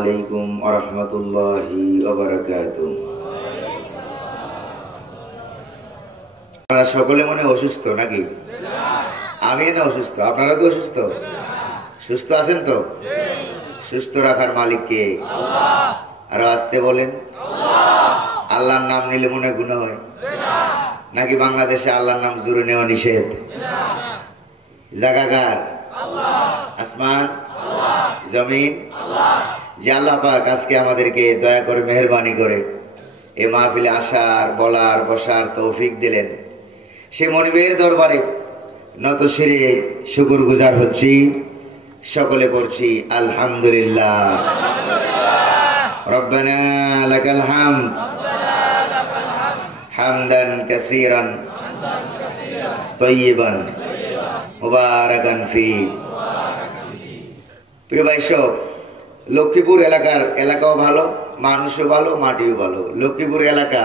আলাইকুম ওয়া রাহমাতুল্লাহি ওয়া বারাকাতুহু। আপনারা সকলে মনে অসুস্থ নাকি? আমি না অসুস্থ, আপনারা কি অসুস্থ? সুস্থ আছেন তো? সুস্থ রাখার মালিক কে? আর আসতে বলেন। আল্লাহর নাম নিলে মনে গুনাহ হয় নাকি? বাংলাদেশে আল্লাহর নাম জোরে নেওয়া নিষেধ। জাগাগার আসমান জমিন যে আল্লাহ পাক আজকে আমাদেরকে দয়া করে মেহেরবানি করে এই মাহফিলে আসার, বলার, বসার তৌফিক দিলেন, সে মনিবের দরবারে নত শিরে শুকর গুজার হচ্ছি। সকলে পড়ছি আলহামদুলিল্লাহ। রব্বানা লাকাল হামদ হামদান কাসীরান তাইয়িবান মুবারাকান ফি। প্রিয় ভাই সব, লক্ষ্মীপুর এলাকাও ভালো, মানুষও ভালো, মাটিও ভালো। লক্ষ্মীপুর এলাকা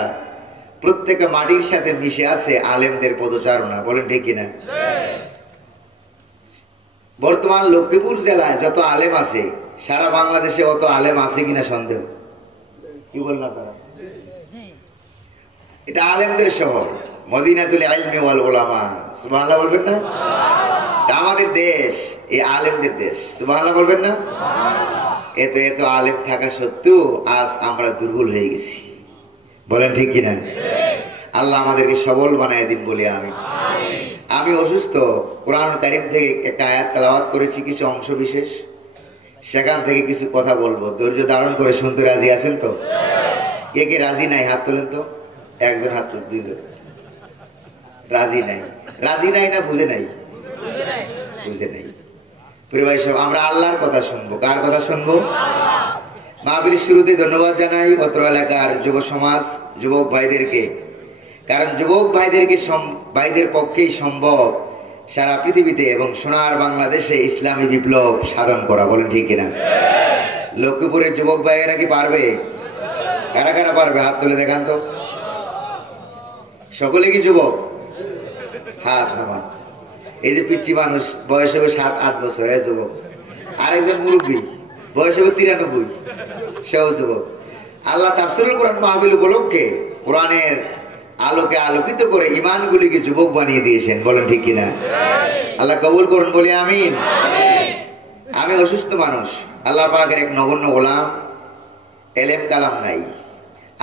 প্রত্যেকটা মাটির সাথে মিশে আছে আলেমদের পদচারণা, বলেন ঠিক কিনা? বর্তমান লক্ষ্মীপুর জেলায় যত আলেম আছে, সারা বাংলাদেশে অত আলেম আছে কিনা সন্দেহ। কি বললাম আপনারা? এটা আলেমদের শহর, মদিনাতুল ইলমি ওয়াল উলামা। সুবহানাল্লাহ বলবেন না? আমাদের দেশ এই আলেমদের দেশ। সুবহানাল্লাহ বলবেন না? এত আলেম থাকা সত্ত্বেও আজ আমরা দুর্বল হয়ে গেছি, বলেন ঠিক কিনা? আল্লাহ আমাদেরকে সবল বানায় দিন বলি আমি অসুস্থ। কোরআন কারীম থেকে একটা আয়াত তেলাওয়াত করেছি, কিছু অংশ বিশেষ, সেখান থেকে কিছু কথা বলবো। ধৈর্য ধারণ করে শুনতে রাজি আছেন তো? কে কে রাজি নাই হাত তোলেন তো। একজন হাত দিল। রাজি নাই। রাজি নাই না বুঝে নাই? বুঝে নাই। প্রিয় ভাই সব, আমরা আল্লাহর কথা শুনবো। কার কথা শুনবো? মাহফিলের শুরুতে ধন্যবাদ জানাই অত্র এলাকার যুব সমাজ, যুবক ভাইদেরকে। কারণ যুবক ভাইদের পক্ষেই সম্ভব সারা পৃথিবীতে এবং সোনার বাংলাদেশে ইসলামী বিপ্লব সাধন করা, বলেন ঠিক কিনা? লক্ষ্মীপুরের যুবক ভাইয়েরা কি পারবে? কারা কারা পারবে হাত তুলে দেখান তো। সকলে কি যুবক? হাত নামান। এই যে পিচ্ছি মানুষ, বয়স হবে 7-8 বছর, এ যুবক। আরেকজন মুরব্বী, বয়স হবে 93, সেও যুবক। আল্লাহ তাফসীরুল কোরআন মাহফিল উপলক্ষে কোরআনের আলোকে আলোকিত করে ইমানগুলিকে যুবক বানিয়ে দিয়েছেন, বলেন ঠিক কিনা? আল্লাহ কবুল করুন বলি আমিন। আমি অসুস্থ মানুষ, আল্লাহ পাকের এক নগণ্য গোলাম। এলেম কালাম নাই,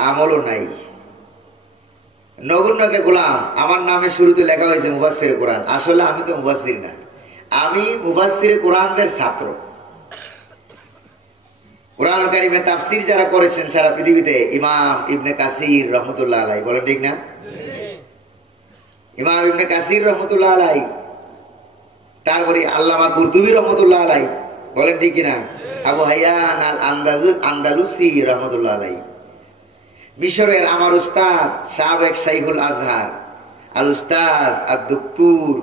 আমলও নাই, নগণ্য একটা গোলাম। আমার নামে শুরুতে লেখা হয়েছে মুফাসসিরে কোরআন। আসলে আমি তো মুফাসসির না, আমি মুফাসসিরে কোরআনদের ছাত্র। কোরআন কারীমে তাফসীর যারা করেছেন সারা পৃথিবীতে, ইমাম ইবনে কাসির রহমতুল্লাহ আলাইহি, বলেন ঠিক না? ইমাম ইবনে কাসির রহমতুল্লাহ আলাইহি, তারপরে আল্লামা কুরতুবী রহমতুল্লাহ আলাইহি, বলেন ঠিক কিনা? আবু হায়ান আল আন্দালুসি রহমতুল্লাহ আলাইহি, মিশরের আমার উস্তাদ সাবেক শাইখুল আজহার আল উস্তাজ আদ-দুকতুর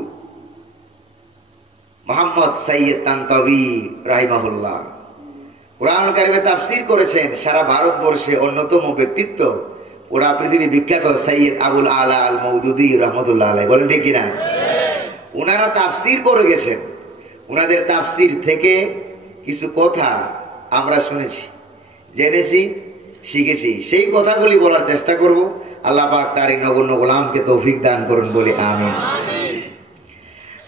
মুহাম্মদ সাইয়্যিদ তানতাবী রাহিমাহুল্লাহ কোরআন কারীমে তাফসীর করেছেন। সারা ভারতবর্ষে অন্যতম ব্যক্তিত্ব, ওরা পৃথিবী বিখ্যাত সাইয়্যিদ আবুল আলা আল মওদুদী রাহমাতুল্লাহ আলাইহি, বলেন ঠিক কিনা? ওনারা তাফসীর করে গেছেন। ওনাদের তাফসীর থেকে কিছু কথা আমরা শুনেছি, জেনেছি, শিখেছি। সেই কথাগুলি বলার চেষ্টা করব। আল্লাহ পাক তার এই নগণ্য গোলামকে তৌফিক দান করুন বলে আমিন।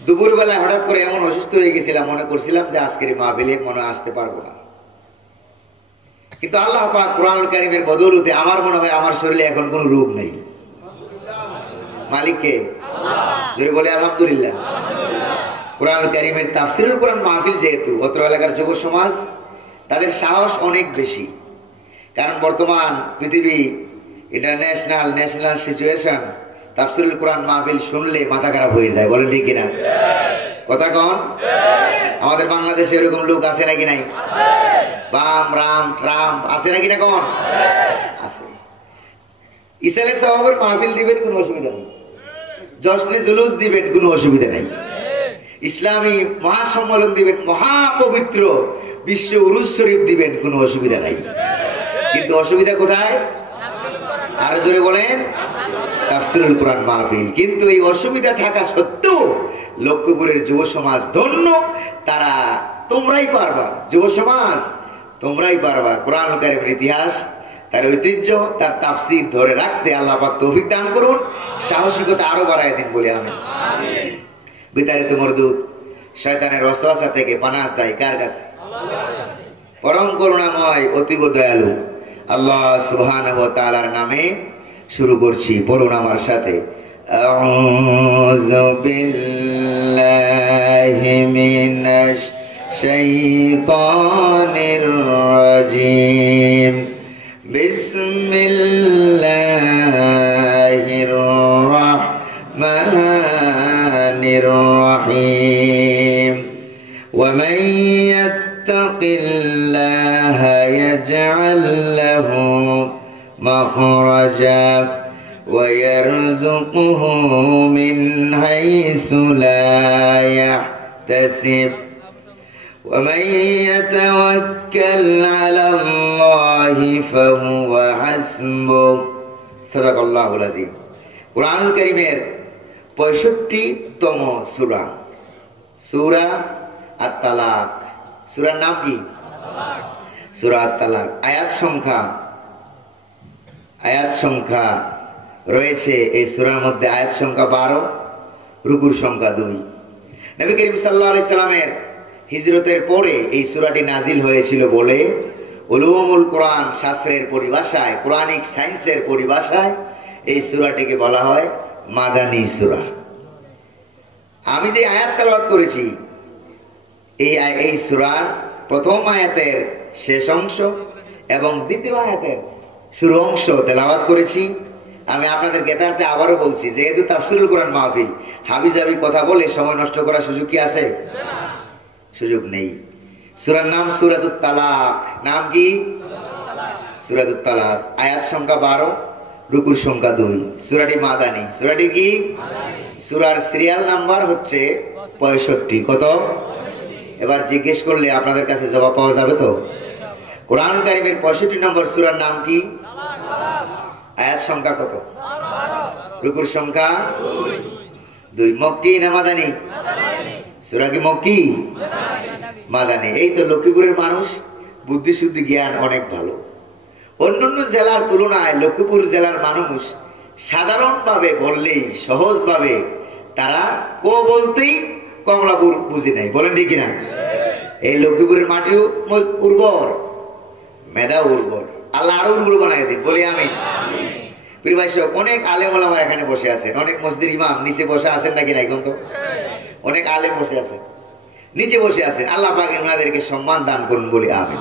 দুপুরবেলায় হঠাৎ করে এমন অসুস্থ হয়ে গেছিলাম, মনে করছিলাম যে আজকের মাহফিলে মনে আসতে পারবো না। কিন্তু আল্লাহ পাক কোরআনুল কারীমের বদৌলতে আমার মনে হয় আমার শরীরে এখন কোনো রোগ নেই। মালিককে জোরে বলে আলহামদুলিল্লাহ। কোরআনুল কারীমের তাফসীরুল কোরআন মাহফিল যেহেতু, অত্র এলাকার যুব সমাজ তাদের সাহস অনেক বেশি। কারণ বর্তমান পৃথিবী ন্যাশনাল সিচুয়েশন, তাফসীরুল কোরআন মাহফিল শুনলে মাথা খারাপ হয়ে যায়, বলেন ঠিক কিনা? কথা কন। আমাদের বাংলাদেশে এরকম লোক আছে নাকি নাই? বাম রাম ট্রাম আছে নাকি না? কন আছে। ইসালে সাহাবের মাহফিল দিবেন, কোনো অসুবিধা নেই। জশ্নে জুলুস দিবেন, কোনো অসুবিধা নেই। ইসলামী মহাসম্মেলন দিবেন, মহাপবিত্র বিশ্ব উরুস শরীফ দিবেন, কোনো অসুবিধা নাই। কিন্তু অসুবিধা কোথায়? আরো জোরে বলেন। তাফসীরুল কোরআন মাহফিল। কিন্তু এই অসুবিধা থাকা সত্ত্বেও লক্ষ্মীপুরের যুব সমাজ ধন্য, তারা তোমরাই পারবা। যুব সমাজ তোমরাই পারবা কোরআনুল কারীমের ইতিহাস, তার ঐতিহ্য, তার তাফসীর ধরে রাখতে আল্লাহ পাক তৌফিক দান করুন, সাহসিকতা আরো বাড়ায় দিন বলে আমিন। বিতাড়িত মরদুদ শয়তানের ওয়াসওয়াসা থেকে পানাহ চাই কার কাছে? পরম করুণাময় অতীব দয়ালু আল্লাহ সুবহানাহু ওয়া তাআলার নামে শুরু করছি, পড়ুন আমার সাথে। আউযু বিল্লাহি মিনাশ শাইতানির রাজিম। বিসমিল্লাহির রাহমানির রাহিম। ওয়া মান ইয়াত্তাকিল্লাহা ইয়াজআল লাহু মাখরাজা ওয়া ইয়ারযুকহু মিন হাইসু লা ইয়াহতাসিব। ومن يتوكل على الله فهو حسبه صدق الله العظيم। কুরআনুল কারীমের 65তম সূরা, সূরা আত-তালাক। সূরার নাম কি? সূরা আত-তালাক। আয়াত সংখ্যা রয়েছে এই সূরার মধ্যে। আয়াত সংখ্যা 12, রুকুর সংখ্যা 2। নবী করিম সাল্লাল্লাহু আলাইহি সাল্লামের হিজরতের পরে এই সূরাটি নাজিল হয়েছিল বলে উলুমুল কোরআন শাস্ত্রের পরিভাষায়, কোরআনিক সায়েন্সের পরিভাষায় এই সূরাটিকে বলা হয় মাদানী সূরা। আমি যে আয়াত তেলাওয়াত করেছি এই সূরার প্রথম আয়াতের শেষ অংশ এবং দ্বিতীয় আয়াতের শুরু অংশ তেলাওয়াত করেছি। আমি আপনাদের জ্ঞাতার্থে আবারও বলছি, যেহেতু তাফসীরুল কোরআন মাহফিল, হাবিজাবি কথা বলে সময় নষ্ট করার সুযোগ কি আছে? সুযোগ নেই। সূরার নাম সূরাতুত তালাক। নাম কি? সূরাতুত তালাক। আয়াত সংখ্যা 12, রুকুর সংখ্যা 2। সূরাটি মাদানী। সূরাটি কি? সূরার সিরিয়াল নাম্বার হচ্ছে 65। কত? এবার জিজ্ঞেস করলে আপনাদের কাছে জবাব পাওয়া যাবে তো? কোরআন কারীমের 65 নম্বর সূরার নাম কি? আয়াত সংখ্যা কত? রুকুর সংখ্যা 2। মক্কি না মাদানী? সূরা কি মক্কি? মাদানী। এই তো লক্ষ্মীপুরের মানুষ, বুদ্ধি শুদ্ধি জ্ঞান অনেক ভালো। অন্যান্য জেলার তুলনায় লক্ষ্মীপুর জেলার মানুষ সাধারণভাবে বললেই, সহজভাবে তারা বলতেই কমলাপুর বুঝি নাই। বলেন ঠিক কিনা? এই লক্ষ্মীপুরের মাটিও উর্বর, মেধা উর্বর। আল্লাহ আরো উর্বর বানাই দিন বলি আমি। প্রিয় ভাই, অনেক আলেম ওলামা এখানে বসে আছেন, অনেক মসজিদের ইমাম নিচে বসে আছেন নাকি? নাই কিন্তু অনেক আলেম বসে আছেন, নিচে বসে আছেন। আল্লাহ পাক ওনাদেরকে সম্মান দান করুন বলি আমিন।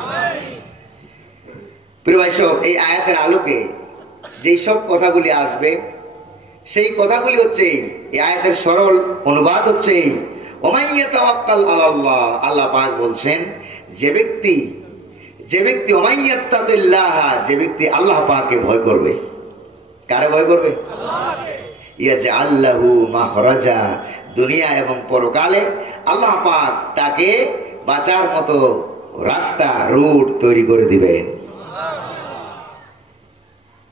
প্রিয় ভাই, এই আয়াতের আলোকে যেই সব কথাগুলি আসবে, সেই কথাগুলি হচ্ছে এই আয়াতের সরল অনুবাদ হচ্ছে ওয়া মান ইয়াতাওয়াক্কাল আলাল্লাহ। আল্লাহ পাক বলছেন, যে ব্যক্তি ওয়া মান ইয়াত্তাকিল্লাহ, যে ব্যক্তি আল্লাহ পাককে ভয় করবে। কারে ভয় করবে? আল্লাহকে। ইয়াজআল লাহু মাখরাজা, দুনিয়া এবং পরকালে আল্লাহ পাক তাকে বাঁচার মতো রাস্তা, রুট তৈরি করে দিবেন।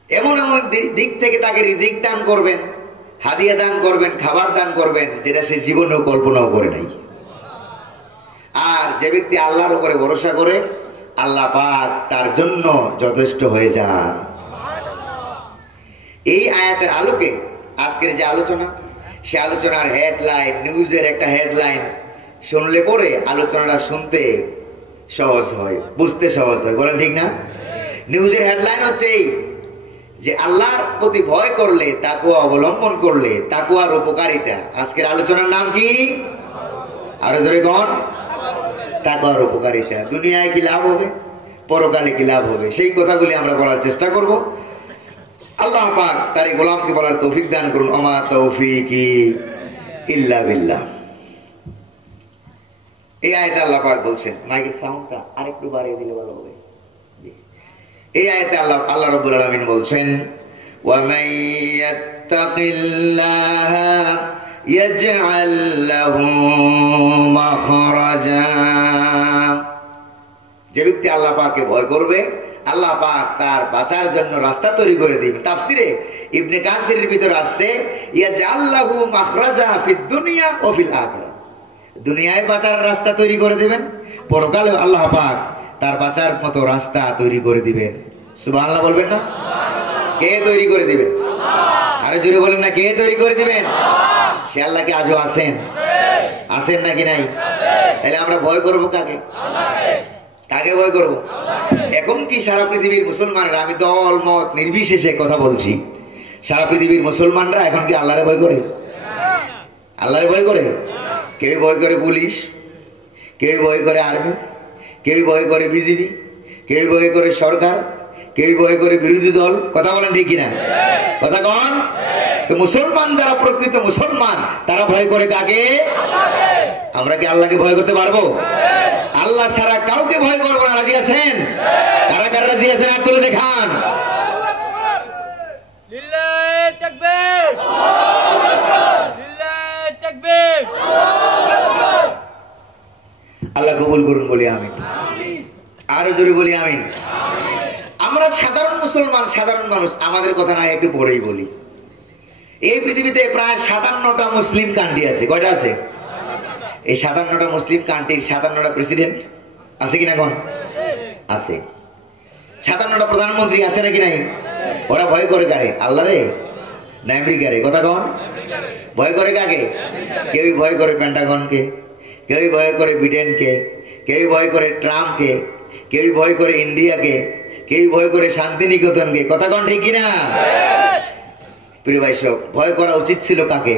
এমন এমন দিক থেকে তাকে রিজিক দান করবেন, হাদিয়া দান করবেন, খাবার দান করবেন, যেটা সে জীবনেও কল্পনাও করে নাই। আর যে ব্যক্তি আল্লাহর উপরে ভরসা করে, আল্লাহ পাক তার জন্য যথেষ্ট হয়ে যান। এই আয়াতের আলোকে আজকের যে আলোচনা, সে আলোচনার হেডলাইন, নিউজের একটা হেডলাইন শুনলে পরে আলোচনাটা শুনতে সহজ হয়, বুঝতে সহজ হয়। বলেন ঠিক না? নিউজের হেডলাইন হচ্ছে এই যে আল্লাহর প্রতি ভয় করলে, তাকওয়া অবলম্বন করলে তাকওয়ার উপকারিতা। আজকের আলোচনার নাম কি? আরো জোরে কোন? তাকওয়ার উপকারিতা। দুনিয়ায় কি লাভ হবে, পরকালে কি লাভ হবে, সেই কথাগুলি আমরা বলার চেষ্টা করব। আল্লাহ পাক তার গোলামকে বলার তৌফিক দান করুন। ওমা তৌফিকি ইল্লা বিল্লাহ। এই আয়াতে আল্লাহ পাক বলছেন, মাইকের সাউন্ডটা আরেকটু বাড়িয়ে দিলে ভালো হবে। এই আয়াতে আল্লাহ রাব্বুল আলামিন বলছেন, ওয়া মান ইয়াত্তাকিল্লাহা ইয়াজআল লাহু মাখরাজা। যে ব্যক্তি আল্লাহ পাককে ভয় করবে, আল্লাহ পাক তার বাঁচার জন্য রাস্তা তৈরি করে দিবেন। তাফসিরে ইবনে কাসিরের ভিতর আসছে, ইয়াজআল লাহু মাখরাজা ফিদ দুনিয়া ওয়া ফিল আখিরাহ। দুনিয়ায় বাঁচার রাস্তা তৈরি করে দিবেন, পরকালে আল্লাহ পাক তার বাঁচার মতো রাস্তা তৈরি করে দিবেন। সুবহানাল্লাহ বলবেন না? কে তৈরি করে দিবেন? আরে জোরে বলেন না, কে তৈরি করে দিবেন? সে আল্লাহ কি আজও আছেন? আছেন নাকি নাই? তাহলে আমরা ভয় করবো কাকে? কাকে ভয় করবো? এখন কি সারা পৃথিবীর মুসলমানরা, আমি দল মত নির্বিশেষে কথা বলছি, সারা পৃথিবীর মুসলমানরা এখন কি আল্লাহরে ভয় করে? আল্লাহরে ভয় করে? কেউ ভয় করে পুলিশ, কেউ ভয় করে আর্মি, কেউ ভয় করে বিজেপি, কেউ ভয় করে সরকার, কেউ ভয় করে বিরোধী দল। কথা বলেন ঠিক কিনা? কথা কন। তো মুসলমান যারা প্রকৃত মুসলমান তারা ভয় করে কাকে? আমরা কি আল্লাহকে ভয় করতে পারবো? আল্লাহ ছাড়া কাউকে ভয় করবো না। রাজি আছেন? কারা কারা রাজি আছেন? আর তুলে দেখান। আল্লাহ কবুল করুন বলি আমিন। আরো জোরে বলি আমিন। আমরা সাধারণ মুসলমান, সাধারণ মানুষ, আমাদের কথা না একটু পরেই বলি। এই পৃথিবীতে প্রায় 57টা মুসলিম কান্ট্রি আছে। কয়টা আছে? এই 57টা মুসলিম কান্ট্রির 57টা প্রেসিডেন্ট আছে কিনা? কোন আছে? 57টা প্রধানমন্ত্রী আছে নাকি নাই? ওরা ভয় করে কারে? আল্লাহ রে না আমেরিকারে? কথা কন। ভয় করে কাকে? কেউ ভয় করে পেন্টাগনকে, কেউ ভয় করে ব্রিটেনকে, কেউ ভয় করে ট্রাম্পকে, কেউ ভয় করে ইন্ডিয়াকে, কেউ ভয় করে শান্তিনিকেতনকে। কথা কন ঠিক কিনা? প্রিয় ভাই সব, ভয় করা উচিত ছিল কাকে?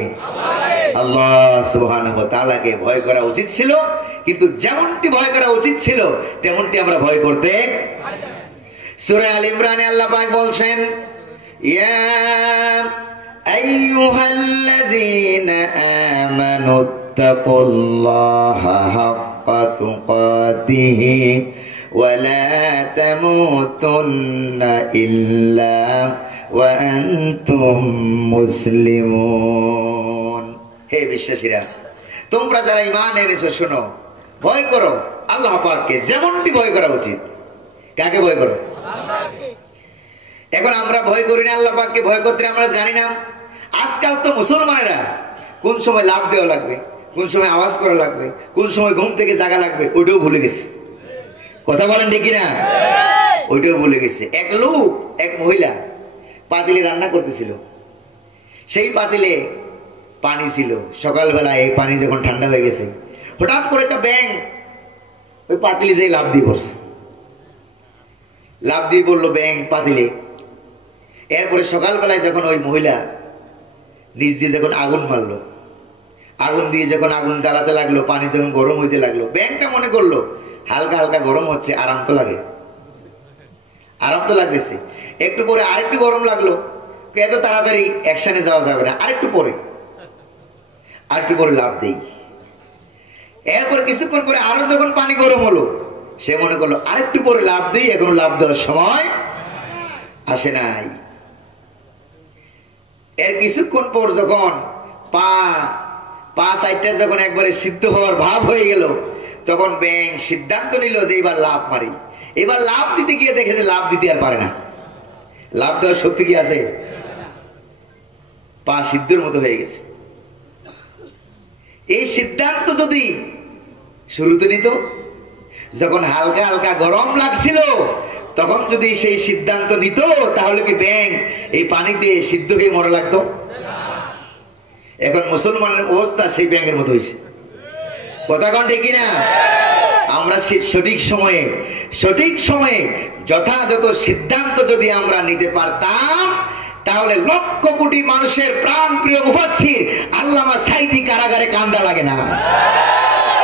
আল্লাহ সুবহানাহু ওয়া তাআলাকে ভয় করা উচিত ছিল। কিন্তু যেমনটি ভয় করা উচিত ছিল তেমনটি আমরা ভয় করতে। সূরা আল ইমরানে আল্লাহ পাক বলছেন, ইয়া আইয়ুহাল্লাযীনা আমানুত্তাকুল্লাহা হাক্কা তুকাতিহি ওয়া লা তামুতুন্না ইল্লা ওয়া আনতুম মুসলিমুন। হে বিশ্বাসীরা, তোমরা যারা ঈমান এনেছো শোনো, ভয় করো আল্লাহ পাককে যেমনটি ভয় করা উচিত। কাকে ভয় করো? আল্লাহকে। এখন আমরা ভয় করি না আল্লাহ পাককে, ভয় করতে আমরা জানি না। আজকাল তো মুসলমানেরা কোন সময় লাভ দেওয়া লাগবে, কোন সময় আওয়াজ করা লাগবে, কোন সময় ঘুম থেকে জাগা লাগবে ওইটাও ভুলে গেছে। কথা বলেন ঠিক কিনা? ওইটাও ভুলে গেছে। এক লোক, এক মহিলা পাতিলে রান্না করতেছিল। সেই পাতিলে পানি ছিল। সকালবেলা এই পানি যখন ঠান্ডা হয়ে গেছে, হঠাৎ করে একটা ব্যাঙ ওই পাতিলে যেয়ে লাফ দিয়ে পড়ছে। লাফ দিয়ে পড়লো ব্যাঙ পাতিলে। এরপরে সকালবেলায় যখন ওই মহিলা নিচ দিয়ে যখন আগুন মারলো, আগুন দিয়ে যখন আগুন জ্বালাতে লাগলো, পানি যখন গরম হইতে লাগলো, ব্যাঙটা মনে করলো হালকা হালকা গরম হচ্ছে, আরাম তো লাগে, আরাম তো লাগতেছে। একটু পরে আরেকটু গরম লাগলো, এত তাড়াতাড়ি অ্যাকশনে যাওয়া যাবে না, আরেকটু পরে লাভ দেই। এরপরে কিছুক্ষণ পরে আরো যখন পানি গরম হলো, সে মনে করলো আরেকটু পরে লাভ দিই, এখনো লাভ দেওয়ার সময় আসে নাই। এর কিছুক্ষণ পর যখন পা সাইডটা যখন একবারে সিদ্ধ হওয়ার ভাব হয়ে গেল, তখন ব্যাঙ সিদ্ধান্ত নিল যে এবার লাভ মারি। এবার লাভ দিতে গিয়ে দেখে যে লাভ দিতে আর পারে না, লাভ দেওয়ার শক্তি কি আছে? পা সিদ্ধর মতো হয়ে গেছে। এই সিদ্ধান্ত যদি শুরুতে নিত, যখন হালকা হালকা গরম লাগছিল তখন যদি সেই সিদ্ধান্ত নিত, তাহলে কি ব্যাঙ এই পানিতে সিদ্ধ হয়ে মরা লাগতো? এখন মুসলমানের অবস্থা সেই ব্যাঙের মতো হয়েছে। কথা কন ঠিক কিনা? আমরা সঠিক সময়ে যথাযথ সিদ্ধান্ত যদি আমরা নিতে পারতাম, তাহলে লক্ষ কোটি মানুষের প্রাণ প্রিয় মুফাসসির আল্লামা সাঈদী কারাগারে কান্দা লাগে না।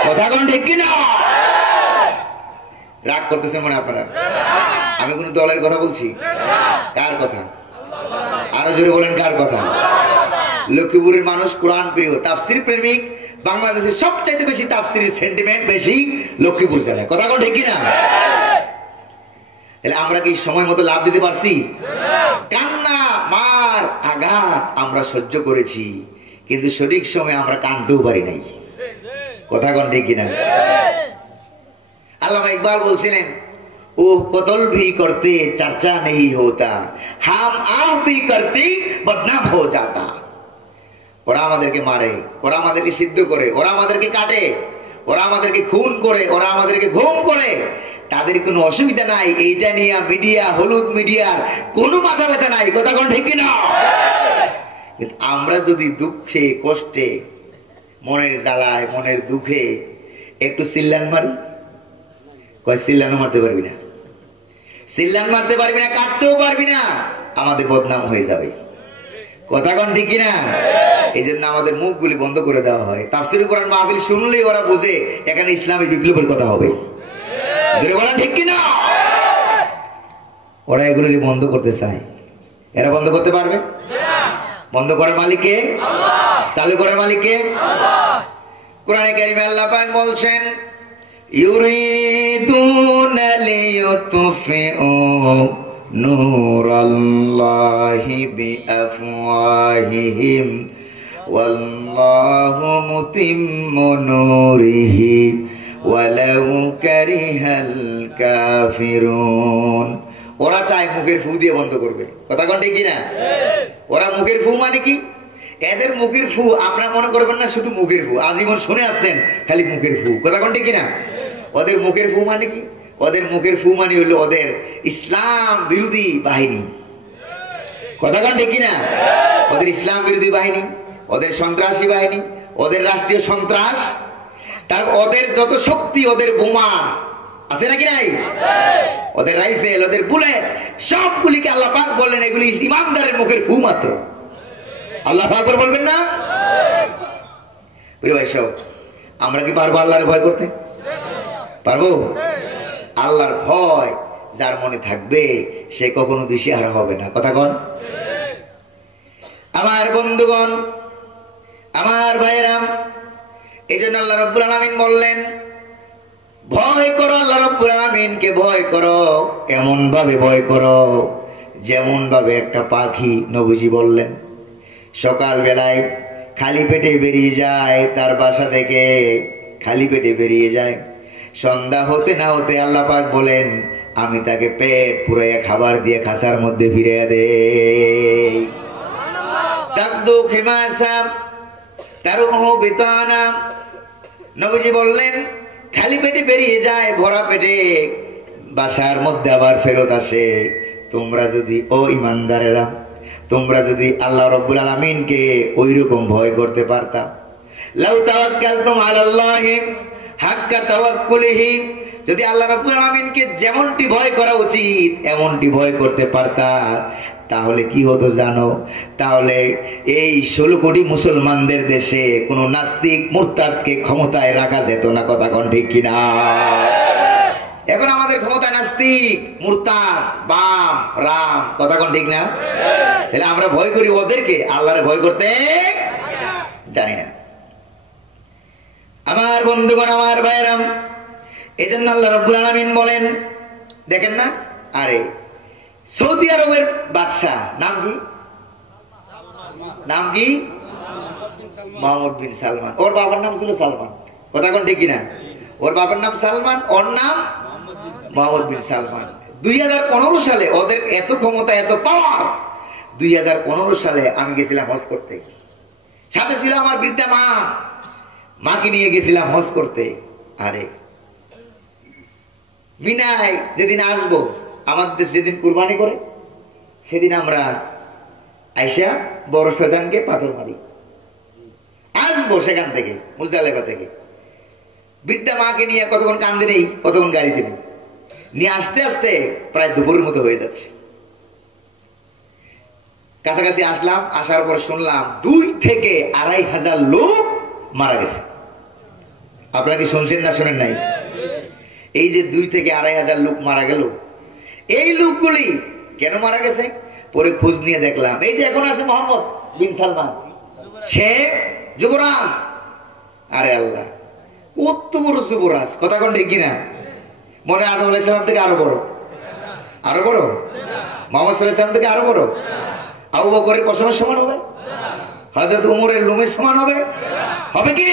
কথা কন ঠিক কিনা? রাগ করতেছেন মনে আপনারা? আমি কোন দলের কথা বলছি? কার কথা? আরো জোরে বলেন, কার কথা? লক্ষ্মীপুরের মানুষ কোরআন প্রিয়, তাফসির প্রেমিক। বাংলাদেশের সবচাইতে বেশি তাফসিরের সেন্টিমেন্ট বেশি লক্ষ্মীপুর জেলায়। কথা কোন ঠিক কিনা? তাহলে আমরা কি সময় মতো লাভ দিতে পারছি? কান্না, মার, আঘাত আমরা সহ্য করেছি, কিন্তু সঠিক সময় আমরা কাঁদতেও পারি নাই। কথা কোন ঠিক কিনা? আল্লামা ইকবাল বলছিলেন, ও কতল ভি করতে চর্চা নেই হোতা, হাম আহ ভি করতে বদনাম হো যাতা। ওরা আমাদেরকে মারে, ওরা আমাদেরকে সিদ্ধ করে, ওরা আমাদেরকে কাটে, ওরা আমাদেরকে খুন করে, ওরা আমাদেরকে ঘুম করে, তাদের কোনো অসুবিধা নাই, এইটা নিয়ে মিডিয়া, হলুদ মিডিয়ার কোনো মাথা ব্যথা নাই। কথা কোন ঠিক কিনা? কিন্তু আমরা যদি দুঃখে কষ্টে, মনের জ্বালায়, মনের দুঃখে একটু চিল্লান মারি, কয় চিল্লানো মারতে পারবি না, চিল্লান মারতে পারবি না, কাটতেও পারবি না, আমাদের বদনাম হয়ে যাবে। কথা কোন ঠিক কিনা? এই জন্য আমাদের মুখগুলি বন্ধ করে দেওয়া হয়। তাফসীরুল কোরআন মাহফিল শুনলেই ওরা বোঝে এখানে ইসলামী বিপ্লবের কথা হবে। ঠিক কিনা? ওরা এগুলি বন্ধ করতে চায়। এরা বন্ধ করতে পারবে? বন্ধ করার মালিক কে? চালু করার মালিক কে? কোরআনে কারিমে আল্লাহ পাক বলছেন, ইউরিদুনা লিয়ুতফিউ নূরাল্লাহি বিআফওয়াহিহিম ওয়াল্লাহু মুতিম্মু নূরিহি ওয়ালাউ কারিহাল কাফিরুন। ওরা চায় মুখের ফু দিয়ে বন্ধ করবে। কথা কোন ঠিক কিনা? ওরা মুখের ফু মানে কি? এদের মুখের ফু আপনারা মনে করবেন না শুধু মুখের ফু, আজীবন শুনে আসছেন খালি মুখের ফু। কথা কোন ঠিক কিনা? ওদের মুখের ফু মানে কি? ওদের মুখের ফু মানে হলো ওদের ইসলাম বিরোধী বাহিনী। কথা কোন ঠিক কিনা? ওদের ইসলাম বিরোধী বাহিনী, ওদের সন্ত্রাসী বাহিনী, ওদের রাষ্ট্রীয় সন্ত্রাস, তার ওদের যত শক্তি, ওদের বোমা আছে নাকি নাই, ওদের রাইফেল, ওদের বুলেট, সবগুলিকে আল্লাহ পাক বললেন এগুলি ইমানদারের মুখের ফু মাত্র। আল্লাহ পাক বলবেন না? প্রিয় ভাই সব, আমরা কি পারবো আল্লাহর ভয় করতে? পারবো? আল্লাহর ভয় যার মনে থাকবে সে কখনো দিশেহারা হবে না। কথা কন? আমার বন্ধুগণ, আমার ভাইরাম, এই জন্য আল্লাহ রাব্বুল আলামিন বললেন ভয় করো, আল্লাহ রাব্বুল আলামিনকে ভয় করো, এমন ভাবে ভয় করো যেমন ভাবে একটা পাখি, নবীজি বললেন সকাল বেলায় খালি পেটে বেরিয়ে যায় তার বাসা থেকে, খালি পেটে বেরিয়ে যায়, সন্ধ্যা হতে না হতে আল্লাহ পাক বলেন আমি তাকে পেট পুরাইয়া খাবার দিয়ে খাঁচার মধ্যে ফিরিয়ে দেই। তাকদু খিমাসা তারুহু বিতানা, নবীজি বললেন খালি পেটে বেরিয়ে যায়, ভরা পেটে বাসার মধ্যে আবার ফেরত আসে। তোমরা যদি, ও ইমানদারেরা, তোমরা যদি আল্লাহ রাব্বুল আলামিনকে ওইরকম ভয় করতে পারতা, লাউ তাওয়াক্কালতুম আলাল্লাহি হাক্কা তাওয়াক্কুলিহি, যদি আল্লাহ রাব্বুল আলামিনকে যেমনটি ভয় করা উচিত এমনটি ভয় করতে পারতা, তাহলে কি হতো জানো? তাহলে এই 16 কোটি মুসলমানদের দেশে কোনো নাস্তিক মুরতাদকে ক্ষমতায় রাখা যেত না। কথা কোন ঠিক কিনা? এখন আমাদের ক্ষমতায় নাস্তিক, মুরতাদ, বাম, রাম। কথা কোন ঠিক না? তাহলে আমরা ভয় করি ওদেরকে, আল্লাহরে ভয় করতে জানি না। আমার বন্ধুগণ, আমার ভাইরাম, এই জন্য আল্লাহ রাব্বুল আলামিন বলেন, দেখেন না, আরে সৌদি আরবের বাদশাহ নাম কি? নাম কি? মোহাম্মদ বিন সালমান। ওর বাবার নাম ছিল সালমান। কথা কোন ঠিক কিনা? ওর বাবার নাম সালমান, ওর নাম মোহাম্মদ বিন সালমান। 2015 সালে ওদের এত ক্ষমতা, এত পাওয়ার। 2015 সালে আমি গেছিলাম হজ করতে, সাথে ছিল আমার বৃদ্ধা মা, মাকে নিয়ে গেছিলাম হজ করতে। আরে মিনায় যেদিন আসবো, আমাদের দেশে যেদিন কুরবানি করে সেদিন আমরা আইসা বড় শয়তানকে পাথর মারি। আসবো সেখান থেকে, মুজদালিফা থেকে, বৃদ্ধা মাকে নিয়ে কতক্ষণ কান্দে নেই, কতক্ষণ গাড়িতে নেই, নিয়ে আসতে আসতে প্রায় দুপুরের মতো হয়ে যাচ্ছে। কাছাকাছি আসলাম, আসার পর শুনলাম 2 থেকে 2,500 লোক মারা গেছে। আপনারা কি শুনছেন না শুনেন নাই? এই যে 2 থেকে 2,500 লোক মারা গেল, এই লোকগুলি কেন মারা গেছে? পরে খোঁজ নিয়ে দেখলাম এই যে এখন আছে মোহাম্মদ বিন সালমান, সে যুবরাজ। আরে আল্লাহ, কত বড় যুবরাজ! কথা কোন ঠিক কিনা? মনে আদম আলাইহিস সালাম থেকে আরো বড়, আরো বড়, মুহাম্মদ সাল্লাল্লাহু আলাইহি সাল্লাম থেকে আরো বড়। আবু বকরের কসমের সমান হবে? হযরত ওমরের লোমের সমান হবে? হবে কি?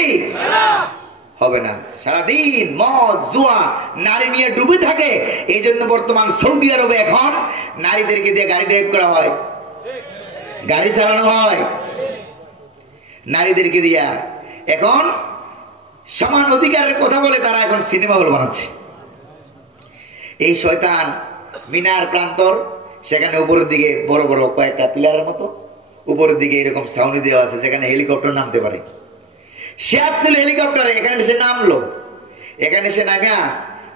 হবে না। সারাদিন মদ, জুয়া, নারী নিয়ে ডুবে থাকে। এই জন্য বর্তমান সৌদি আরবে এখন নারীদেরকে দিয়ে গাড়ি ড্রাইভ করা হয়, গাড়ি চালানো হয় নারীদেরকে দিয়া। এখন সমান অধিকারের কথা বলে তারা এখন সিনেমা হল বানাচ্ছে। এই শয়তান মিনার প্রান্তর, সেখানে উপরের দিকে বড় বড় কয়েকটা পিলারের মতো উপরের দিকে এরকম ছাউনি দেওয়া আছে, যেখানে হেলিকপ্টার নামতে পারে। সে আসছিল হেলিকপ্টারে, এখানে সে নামলো। এখানে সে নামিয়া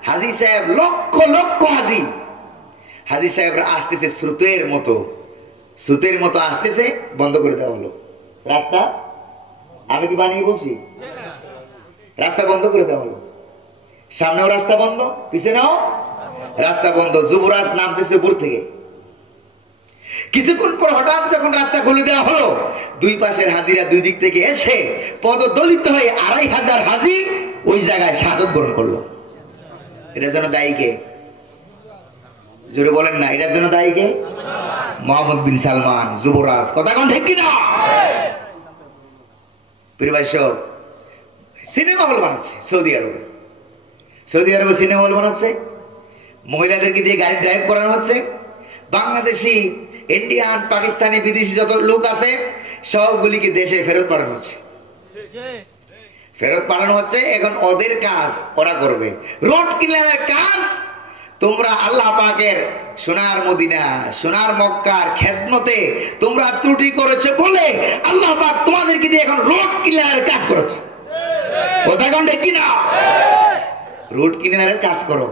হাজী সাহেব, লক্ষ লক্ষ হাজী সাহেবরা আসতেছে স্রোতের মতো আসতেছে। বন্ধ করে দেওয়া হলো রাস্তা। আমি কি বানিয়ে বলছি? রাস্তা বন্ধ করে দেওয়া হলো। সামনেও রাস্তা বন্ধ, পিছনেও রাস্তা বন্ধ। যুবরাজ নামতেছে উপর থেকে। কিছুক্ষণ পর হঠাৎ যখন রাস্তা খুলে দেওয়া হলো, দুই পাশের হাজিরা দুই দিক থেকে এসে পদদলিত হয়ে 2500 হাজি ওই জায়গায় শাহাদাত বরণ করলো। এটার জন্য দায়ী কে? জোরে বলেন না, এটার জন্য দায়ী কে? মোহাম্মদ বিন সালমান, যুবরাজ। কথা কোন ঠিক কিনা? প্রিয় ভাই সব, সিনেমা হল বানাচ্ছে সৌদি আরবে সিনেমা হল বানাচ্ছে। মহিলাদেরকে দিয়ে গাড়ি ড্রাইভ করানো হচ্ছে। বাংলাদেশি, ইন্ডিয়ান, পাকিস্তানি, বিদেশি যত লোক আছে সবগুলিকে দেশে ফেরত পাঠানো হচ্ছে। এখন ওদের কাজ ওরা করবে। রোড ক্লিয়ারের কাজ তোমরা আল্লাহ পাকের সোনার মদিনা, সোনার মক্কার খেদমতে তোমরা ত্রুটি করেছে বলে আল্লাহ পাক তোমাদেরকে দিয়ে এখন রোড ক্লিয়ারের কাজ করেছে। কথা কোন ঠিক কিনা? রোড ক্লিয়ারের কাজ করো।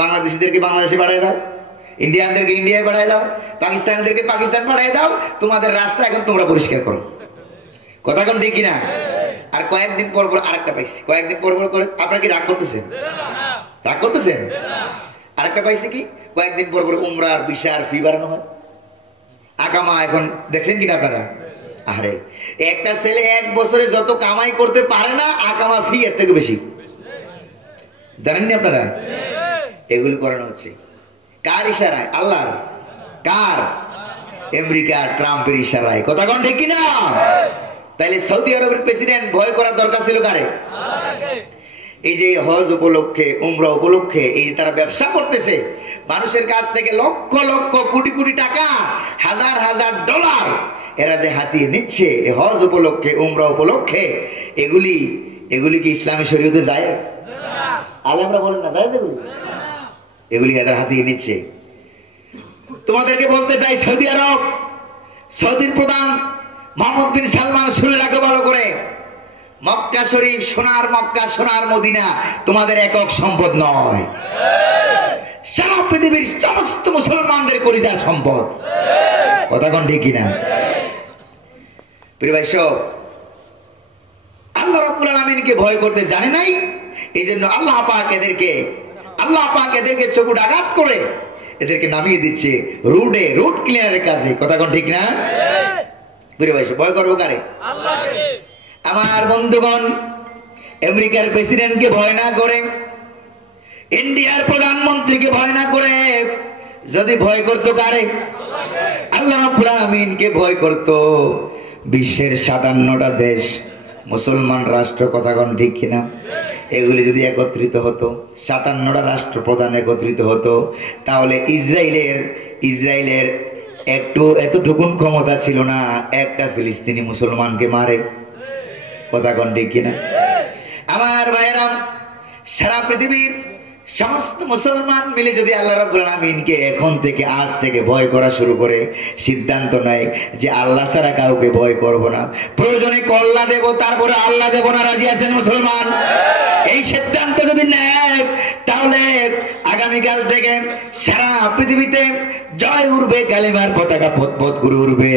বাংলাদেশিদেরকে বাংলাদেশে পাঠিয়ে দাও, ইন্ডিয়ানদেরকে ইন্ডিয়ায় পাঠিয়ে দাও, পাকিস্তানিদেরকে পাকিস্তান পাঠিয়ে দাও। তোমাদের রাস্তা এখন তোমরা পরিষ্কার করো। কথা কোন ঠিক কিনা? আর কয়েকদিন পর আরেকটা পাইছি। কয়েকদিন পর করে আপনারা কি রাগ করতেছেন? আরেকটা পাইছি কি, কয়েকদিন পর উমরার ভিসার ফি বাড়ানো হয়। আকামা এখন দেখছেন কিনা আপনারা? আরে একটা ছেলে 1 বছরে যত কামাই করতে পারে না, আকামা ফি এর থেকে বেশি। জানেননি আপনারা? এগুলো করানো হচ্ছে কার ইশারায়? আল্লাহর। কার? আমেরিকা ট্রাম্পের ইশারায়। কথা কোন ঠিক কিনা? তাইলে সৌদি আরবের প্রেসিডেন্ট ভয় করার দরকার ছিল কারে? এই যে হজ উপলক্ষে, উমরা উপলক্ষে এই যে তারা ব্যবসা করতেছে, মানুষের কাছ থেকে লক্ষ লক্ষ কোটি কোটি টাকা, হাজার হাজার ডলার এরা যে হাতিয়ে নিচ্ছে হজ উপলক্ষে, উমরা উপলক্ষে, এগুলি কি ইসলামী শরীয়তে যায়? আলেমরা বলেন না যায়? এগুলি এদের হাতিয়ে নিচ্ছে। তোমাদেরকে বলতে চাই, সৌদি আরব, সৌদির প্রধান মোহাম্মদ বিন সালমান, শুনে রাখো ভালো করে, মক্কা শরীফ, সোনার মক্কা, সোনার মদিনা তোমাদের একক সম্পদ নয়। সারা পৃথিবীর সমস্ত মুসলমানদের কলিজার সম্পদ। কথা কোন ঠিক কিনা? প্রিয় ভাই সব, আল্লাহ রাব্বুল আলামিনকে ভয় করতে জানে নাই, এই জন্য আল্লাহ পাক এদেরকে চকুট আঘাত করে এদেরকে নামিয়ে দিচ্ছে রুট ক্লিয়ারের কাজে। কথা কোন ঠিক না? প্রিয় ভাই, ভয় করবো কারে? আল্লাহকে। আমার বন্ধুগণ, আমেরিকার প্রেসিডেন্টকে ভয় না করে, ইন্ডিয়ার প্রধানমন্ত্রীকে ভয় না করে যদি ভয় করতো কারে? আল্লাহ রাব্বুল আলামিনকে ভয় করতো বিশ্বের 57টা দেশ, মুসলমান রাষ্ট্র। কথা কোন ঠিক কিনা? এগুলি যদি একত্রিত হতো, 57টা রাষ্ট্রপ্রধান একত্রিত হতো, তাহলে ইসরায়েলের এতটুকুন ক্ষমতা ছিল না একটা ফিলিস্তিনি মুসলমানকে মারে। কথা কোন ঠিক কিনা? আমার ভাইরা, সারা পৃথিবীর সমস্ত মুসলমান মিলে যদি আল্লাহ রাব্বুল আলামিনকে এখন থেকে, আজ থেকে ভয় করা শুরু করে, সিদ্ধান্ত নেয় যে আল্লাহ ছাড়া কাউকে ভয় করব না, প্রয়োজনে কল্লা দেব, তারপরে আল্লাহ দেব না, রাজি আছেন মুসলমান? এই সিদ্ধান্ত যদি নেয়, তাহলে আগামীকাল থেকে সারা পৃথিবীতে জয় উড়বে, কালিমার পতাকা পথ ঘুরে উড়বে,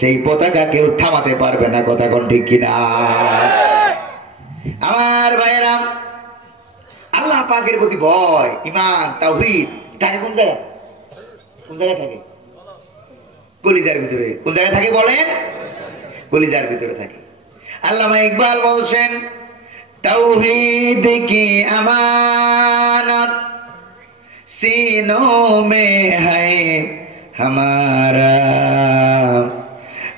সেই পতাকা কেউ থামাতে পারবে না। কথা কোন ঠিক কিনা? আমার ভাইয়েরা, আল্লাহ পাকের প্রতি ভয়, ঈমান, তাওহীদ থাকে কোন জায়গায় থাকে? কলিজার ভিতরে। কোন জায়গায় থাকে বলেন? কলিজার ভিতরে থাকে। আল্লামা ইকবাল বলছেন, তাওহীদ কি আমানত सीनों में है हमारा,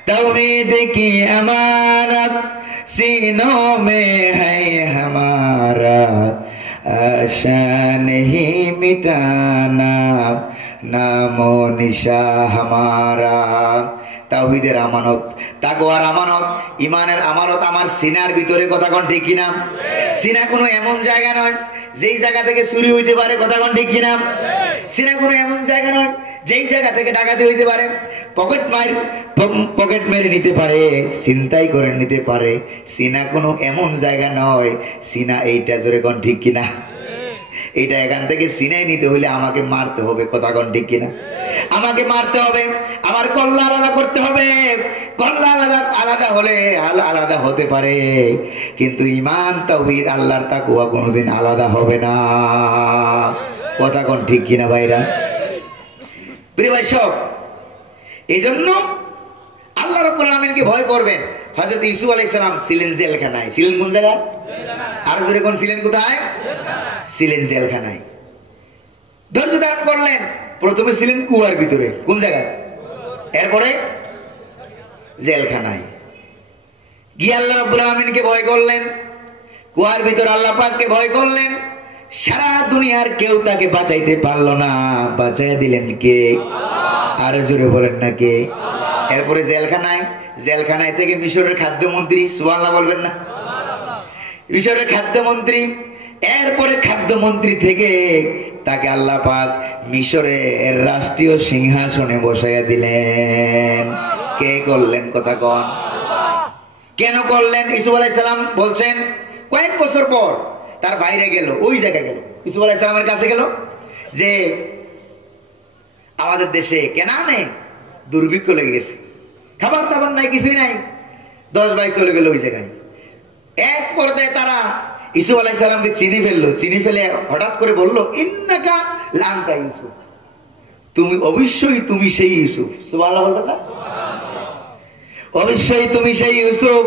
तौहीद की अमानत सीनों में है हमारा, आशा नहीं मिटाना नामो निशा हमारा। তাওহীদের আমানত, তাকওয়ার আমানত, ঈমানের আমানত আমার সিনার ভিতরে। কথা কোন ঠিক কিনা? সিনা কোনো এমন জায়গা নয় যেই জায়গা থেকে চুরি হইতে পারে। কথা কোন ঠিক কিনা? সিনা কোনো এমন জায়গা নয় যেই জায়গা থেকে ডাকাতি হইতে পারে, পকেট মেরে নিতে পারে, ছিনতাই করে নিতে পারে। সিনা কোনো এমন জায়গা নয়। সিনা এইটা জোরে কোন ঠিক কিনা? এটা এখান থেকে সিনাই নিতে হলে আমাকে মারতে হবে, কথা কোন ঠিক কিনা? আমাকে মারতে হবে, আমার কল্লা আলাদা করতে হবে। কল্লা আলাদা হলে আলাদা হতে পারে, কিন্তু ঈমান তাওহীদ আল্লাহর তাকওয়া কোনোদিন আলাদা হবে না, কথা কোন ঠিক কিনা ভাইরা? প্রিয় ভাই সব, এই জন্য আল্লাহ রাব্বুল আলামিনকে ভয় করবেন। হযরত ইউসুফ আলাইহিস সালাম ছিলেন জেলখানায়। ছিলেন কোন জায়গায়? আর জোরে কোন ছিলেন কোথায়? ছিলেন জেলখানায়। ধৈর্য ধারণ করলেন। প্রথমে ছিলেন কুয়ার ভিতরে, কোন জায়গায়? এরপরে জেলখানায় গিয়ে আল্লাহ রাব্বুল আলামিনকে ভয় করলেন। কুয়ার ভিতরে আল্লাহ পাককে ভয় করলেন। সারা দুনিয়ার কেউ তাকে বাঁচাইতে পারলো না, বাঁচাইয়া দিলেন কে? আরো জোরে বলেন না কে? এরপরে জেলখানায় থেকে মিশরের খাদ্যমন্ত্রী, সুবহানাল্লাহ বলবেন না? মিশরের খাদ্যমন্ত্রী, এরপরে খাদ্যমন্ত্রী থেকে তাকে আল্লাহ পাক মিশরের রাষ্ট্রীয় সিংহাসনে বসাইয়া দিলেন। কে করলেন? কথা কন। কেন করলেন? ইউসুফ আলাইহিস সালাম বলছেন কয়েক বছর পর তার বাইরে গেল, ওই জায়গায় গেল, ইউসুফ আলাইহিস সালামের কাছে গেল যে আমাদের দেশে কেনানে দুর্ভিক্ষ লেগে গেছে, খাবার দাবার নাই, কিছুই নাই। 10 ভাই চলে গেল ওই জায়গায়। এক পর্যায়ে তারা ইউসুফ আলাইহিস সালামকে চিনি ফেললো। চিনি ফেলে হঠাৎ করে বললো, ইন্নাকা লান্তা ইউসুফ, তুমি অবশ্যই তুমি সেই ইউসুফ। সুবহানাল্লাহ বলবেন না? অবশ্যই তুমি সেই ইউসুফ।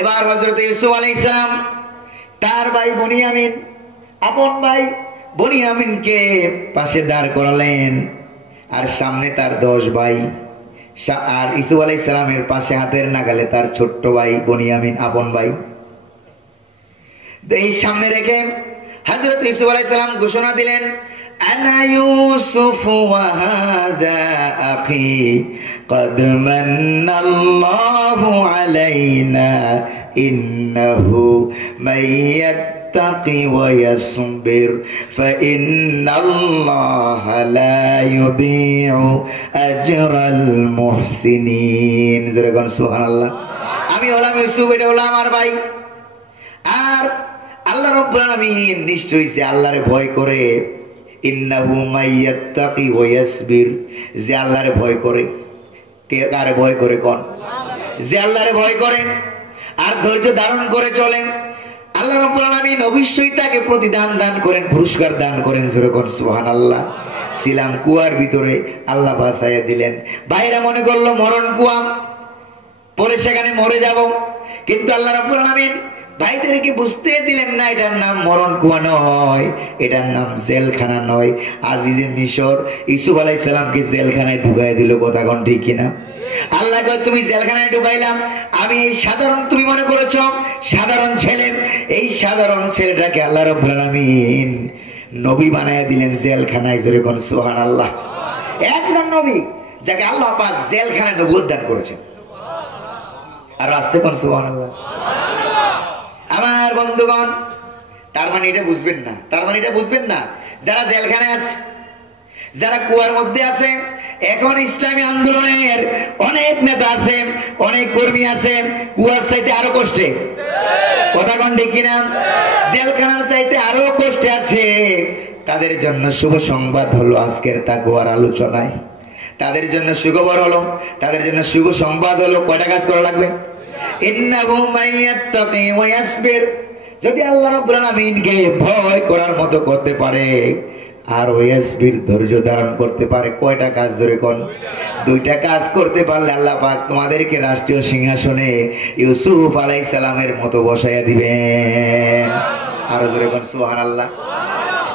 এবার হযরত ইউসুফ আলাইহিস সালাম তার ভাই বনিয়ামিন, আপন ভাই বনিয়ামিনকে পাশে দাঁড় করালেন, আর সামনে তার 10 ভাই, আর ইউসুফ আলাইহিস সালামের পাশে হাতের নাগালে তার ছোট্ট ভাই বনিয়ামিন, আপন ভাই। এই সামনে রেখে হযরত ইউসুফ আলাইহিস সালাম ঘোষণা দিলেন, আনা ইউসুফ ওয়া হাযা আখি قد من الله علينا إنه من يتقي ويصبر فإن الله لا يضيع أجر المحسنين سبحان الله আমি হলাম ইউসুফ, এটা হলো আমার ভাই। আর আল্লাহ রাব্বুল আলামিন নিশ্চয়ই যে আল্লাহরে ভয় করে, ইন্নাহু মাইয়াত্তাকি ওয়া ইয়াসবির, যে আল্লাহরে ভয় করে। কে কারে ভয় করে? কোন? যে আল্লাহরে ভয় করেন আর ধৈর্য ধারণ করে চলেন, আল্লাহ রাব্বুল আলামিন অবশ্যই তাকে প্রতিদান দান করেন, পুরস্কার দান করেন। জোরে কোন সুবহানাল্লাহ। ছিলাম কুয়ার ভিতরে, আল্লাহ বাঁচাইয়া দিলেন। ভাইরা মনে করলো মরণ কুয়া, পরে সেখানে মরে যাব, কিন্তু আল্লাহ রাব্বুল আলামিন ভাইদেরকে বুঝতে দিলেন না, এটার নাম মরণ কুয়া নয়, এটার নাম জেলখানা নয়। আজিজে মিশর ইউসুফ আলাইহিস সালামকে জেলখানায় ঢুকাই দিল, কথা কোন ঠিক কিনা? আল্লাহ কয় তুমি জেলখানায় ঢুকাইলাম, আমি এই সাধারণ, তুমি মনে করেছ সাধারণ ছেলে, এই সাধারণ ছেলেটাকে আল্লাহ রাব্বুল আলামিন নবী বানায়া দিলেন জেলখানায়। জোরে কোন সুবহানাল্লাহ। একজন নবী যাকে আল্লাহ পাক জেলখানায় নবুয়ত দান করেছেন। আর আসতে কোন সুবহানাল্লাহ। আমার বন্ধুগণ, তার মানে এটা বুঝবেন না, তার মানে এটা বুঝবেন না যারা জেলখানায় আছে, যারা কুয়ার মধ্যে আছে, এখন ইসলামী আন্দোলনের অনেক নেতা আছে, অনেক কর্মী আছে, কুয়ার চাইতে আরো কষ্টে, কথা কোন ঠিক কিনা? জেলখানার চাইতে আরো কষ্টে আছে। তাদের জন্য শুভ সংবাদ হলো আজকের তাকওয়ার আলোচনায়, তাদের জন্য সুখবর হলো, তাদের জন্য শুভ সংবাদ হলো কয়টা কাজ করা লাগবে? ইন্নাহু মাইয়াত্তাকি ওয়া ইয়াসবির, যদি আল্লাহ রাব্বুল আলামিনকে ভয় করার মতো করতে পারে আর ওয়াসবির ধৈর্য ধারণ করতে পারে, কয়টা কাজ জোরে কোন? 2টা কাজ করতে পারলে আল্লাহ পাক তোমাদেরকে রাষ্ট্রীয় সিংহাসনে ইউসুফ আলাইহিস সালামের মতো বসাইয়া দিবেন। আর জোরে কোন সুবহানাল্লাহ।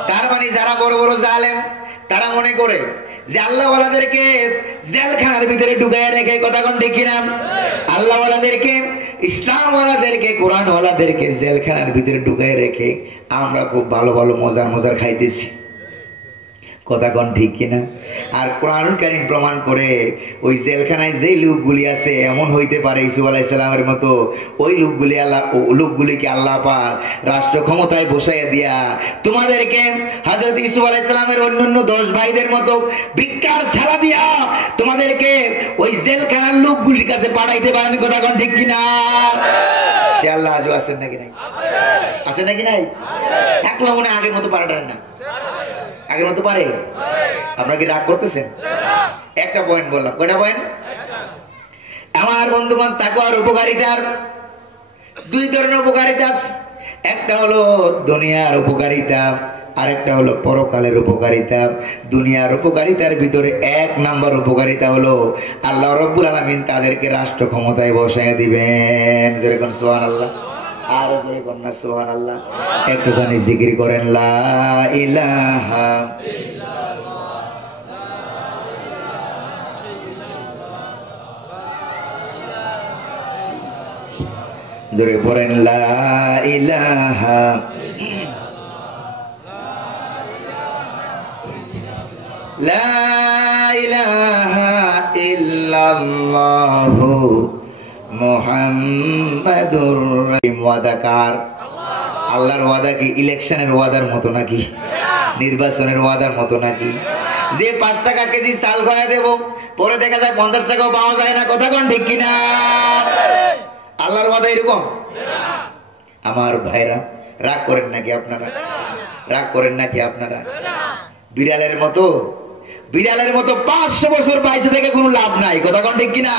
তার মানে যারা বড় বড় জালেম, তারা মনে করে যে আল্লাহওয়ালাদেরকে জেলখানার ভিতরে ঢুকাইয়া রেখে, কথা কোন ঠিক কিনা? আল্লাহওয়ালাদেরকে, ইসলামওয়ালাদেরকে, কোরআনওয়ালাদেরকে জেলখানার ভিতরে ঢুকাইয়া রেখে আমরা খুব ভালো ভালো মজার মজার খাইতেছি। কথা কোন ঠিক কিনা? আর কোরআনুল কারীম প্রমাণ করে ওই জেলখানায় যে লোকগুলি আছে এমন হইতে পারে ইউসুফ আলাইহিস সালামের মতো ওই লোকগুলিকে আল্লাহ পাক রাষ্ট্র ক্ষমতায় বসাইয়া দিয়া তোমাদেরকে হযরত ইউসুফ আলাইহিস সালামের অন্যান্য 10 ভাইদের মতো ভিক্ষার ছাড়া দিয়া তোমাদেরকে ওই জেলখানার লোকগুলির কাছে পাঠাইতে পারেন। কথা কোন ঠিক কিনা? সে আল্লাহ আজও আছেন নাকি নাই? আছে নাকি নাই? থাকলে মনে আগের মতো পারাটার না, আগের মতো পারে? আপনারা কি রাগ করতেছেন? একটা পয়েন্ট বললাম। কয়টা পয়েন্ট? আমার বন্ধুগণ, তাকওয়ার উপকারিতার দুই ধরনের উপকারিতা আছে। একটা হলো দুনিয়ার উপকারিতা, আরেকটা হলো পরকালের উপকারিতা। দুনিয়ার উপকারিতার ভিতরে 1 নাম্বার উপকারিতা হলো আল্লাহ রাব্বুল আলামিন তাদেরকে রাষ্ট্র ক্ষমতায় বসায় দিবেন। যেরকম সুবহানাল্লাহ, আর জোরে কোন না সুবহানাল্লাহ। একটুখানি জিকির করেন লা ইলাহা জোরে পড়েন লা ইলাহা লা ইলাহা ইল্লাল্লাহু মুহাম্মাদুর রাসূলুল্লাহ। ওয়াদাকার আল্লাহর ওয়াদা কি ইলেকশনের ওয়াদার মতো নাকি? নির্বাচনের ওয়াদার মতো নাকি? যে 5 টাকা কেজি চাল খাওয়া দেব, পরে দেখা যায় 50 টাকাও পাওয়া যায় না। কথা কোন ঠিক কিনা? আল্লাহর ওয়াদা এরকম? আমার ভাইরা, রাগ করেন নাকি আপনারা? রাগ করেন নাকি আপনারা? বিড়ালের মতো 500 বছর বাইসে থেকে কোনো লাভ নাই। কথা কোন ঠিক কিনা?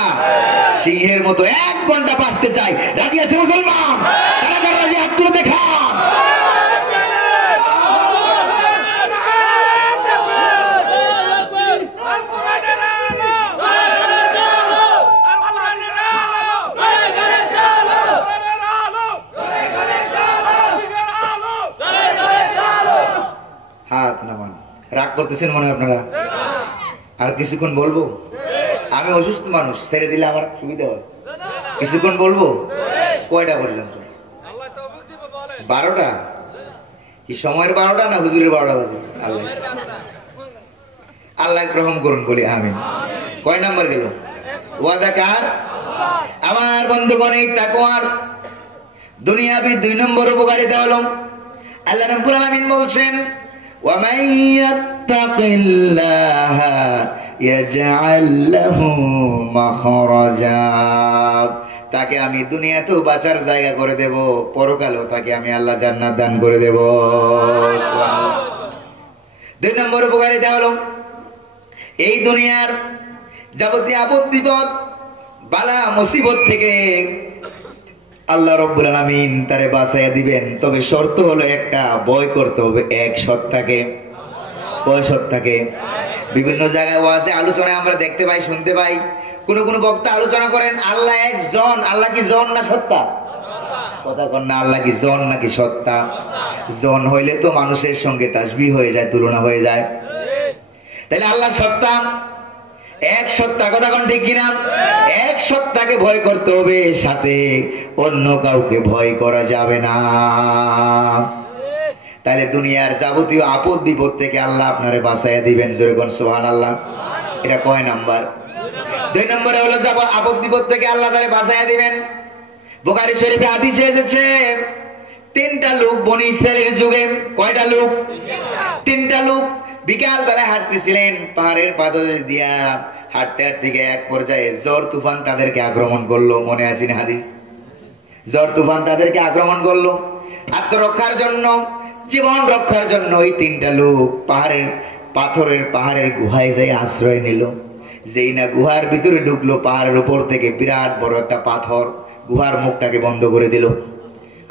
সিংহের মতো 1 ঘন্টা বাঁচতে চাই। রাজি আছে মুসলমান? কারা কারা রাজি? হাত তুলে দেখান। হাত নামান। রাগ করতেছেন মনে হয় আপনারা? আর কিছুক্ষণ বলবো? আমি অসুস্থ মানুষ, ছেড়ে দিলে আমার সুবিধা হয়। কিছুক্ষণ বলবো? কয়টা পর্যন্ত? 12টা? কি সময়ের 12টা না হুজুরের 12টা বাজে? আল্লাহ আল্লাহ রহম করুন, বলি আমিন। কয় নাম্বার গেল? ওয়াদা কার? আমার বন্ধুগণ, এই তাকওয়ার দুনিয়াবি 2 নম্বর উপকারিতা হলো আল্লাহ রাব্বুল আলামিন বলছেন وَمَن يَتَّقِ اللَّهَ يَجْعَل لَّهُ مَخْرَجًا। তাকে আমি দুনিয়াতেও বাঁচার জায়গা করে দেব, পরকালেও তাকে আমি আল্লাহ জান্নাত দান করে দেব। সুবহানাল্লাহ। 2 নম্বর উপকারিতা হলো এই দুনিয়ার যাবতীয় আপদ বিপদ বালা মুসিবত থেকে আল্লাহ রাব্বুল আলামিন তারে বাঁচাইয়া দিবেন। তবে শর্ত হলো একটা, ভয় করতে হবে এক সত্তাকে। কয় সত্তাকে? বিভিন্ন জায়গায় ওয়াজে আলোচনায় আমরা দেখতে পাই, শুনতে পাই, কোন কোন বক্তা আলোচনা করেন আল্লাহ একজন। আল্লাহ কি জন না সত্তা? কথা কন না, আল্লাহ কি জন নাকি সত্তা? জন হইলে তো মানুষের সঙ্গে তাসবিহ হয়ে যায়, তুলনা হয়ে যায়। তাহলে আল্লাহ সত্তা, এক সত্তা। কথা কোন ঠিক কিনা? এক সত্তাকে ভয় করতে হবে, সাথে অন্য কাউকে ভয় করা যাবে না। তাহলে দুনিয়ার যাবতীয় আপদ বিপদ থেকে আল্লাহ আপনারে বাঁচাইয়া দিবেন। জোরে কোন সুবহানাল্লাহ। এটা কয় নাম্বার? 2 নম্বরে হলো আপদ বিপদ থেকে আল্লাহ তারে বাঁচাইয়া দিবেন। বুখারী শরীফে হাদিসে এসেছে 3টা লোক বনি ইসরাইলের যুগে। কয়টা লোক? 3টা লোক বিকাল বেলায় হাঁটতেছিলেন পাহাড়ের পাদদেশ দিয়া। হাঁটতে হাঁটতে গিয়ে এক পর্যায়ে ঝড় তুফান তাদেরকে আক্রমণ করলো। মনে আছে না হাদিস? ঝড় তুফান তাদেরকে আক্রমণ করলো। আত্মরক্ষার জন্য, জীবন রক্ষার জন্য ওই 3টা লোক পাহাড়ের গুহায় যাই আশ্রয় নিল। যেই না গুহার ভিতরে ঢুকলো, পাহাড়ের উপর থেকে বিরাট বড় একটা পাথর গুহার মুখটাকে বন্ধ করে দিল।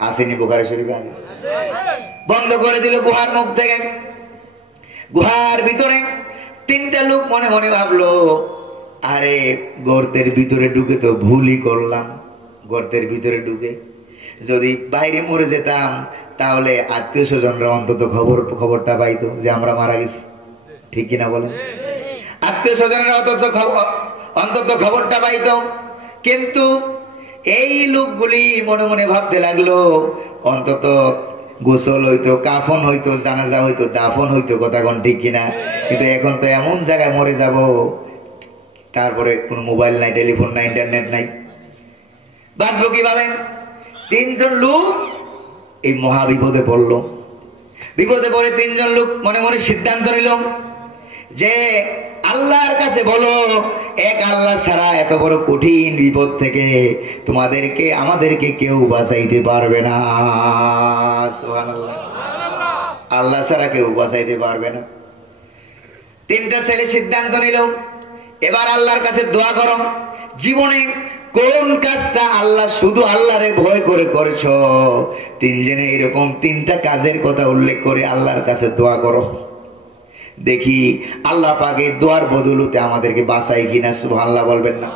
আসেনি বুখারী শরীফে হাদিস? বন্ধ করে দিল গুহার মুখ থেকে। গুহার ভিতরে 3টা লোক মনে মনে ভাবলো, আরে গর্তের ভিতরে ঢুকে তো ভুলই করলাম। গর্তের ভিতরে ঢুকে যদি বাইরে মরে যেতাম তাহলে আত্মীয় স্বজনরা অন্তত খবরটা পাইতো যে আমরা মারা গেছি। ঠিক কিনা বলেন? আত্মীয় স্বজনরা অন্তত খবরটা পাইতো। কিন্তু এই লোকগুলি মনে মনে ভাবতে লাগলো, অন্তত গোসল হইতো, কাফন হইতো, জানাজা হইতো, দাফন হইতো, কথা কোন ঠিক কিনা? কিন্তু এখন তো এমন জায়গায় মরে যাব, তারপরে কোনো মোবাইল নাই, টেলিফোন নাই, ইন্টারনেট নাই, বাঁচবো কিভাবে? তিনজন লোক এই মহা বিপদে পড়লো। বিপদে পড়ে তিনজন লোক মনে মনে সিদ্ধান্ত নিল যে আল্লাহর কাছে বলো, এক আল্লাহ ছাড়া এত বড় কঠিন বিপদ থেকে তোমাদেরকে আমাদেরকে কেউ বাঁচাইতে পারবে না। সুবহানাল্লাহ। আল্লাহ ছাড়া কেউ বাঁচাইতে পারবে না। তিনটা ছেলে সিদ্ধান্ত নিল, এবার আল্লাহর কাছে দোয়া করো, জীবনে কোন কাজটা আল্লাহ শুধু আল্লাহরে ভয় করে করেছ, তিনজনে এরকম তিনটা কাজের কথা উল্লেখ করে আল্লাহর কাছে দোয়া করো, দেখি আল্লাহ পাকে দোয়ার বদৌলতে আমাদেরকে বাঁচাই কিনা। সুবহানাল্লাহ বলবেন না?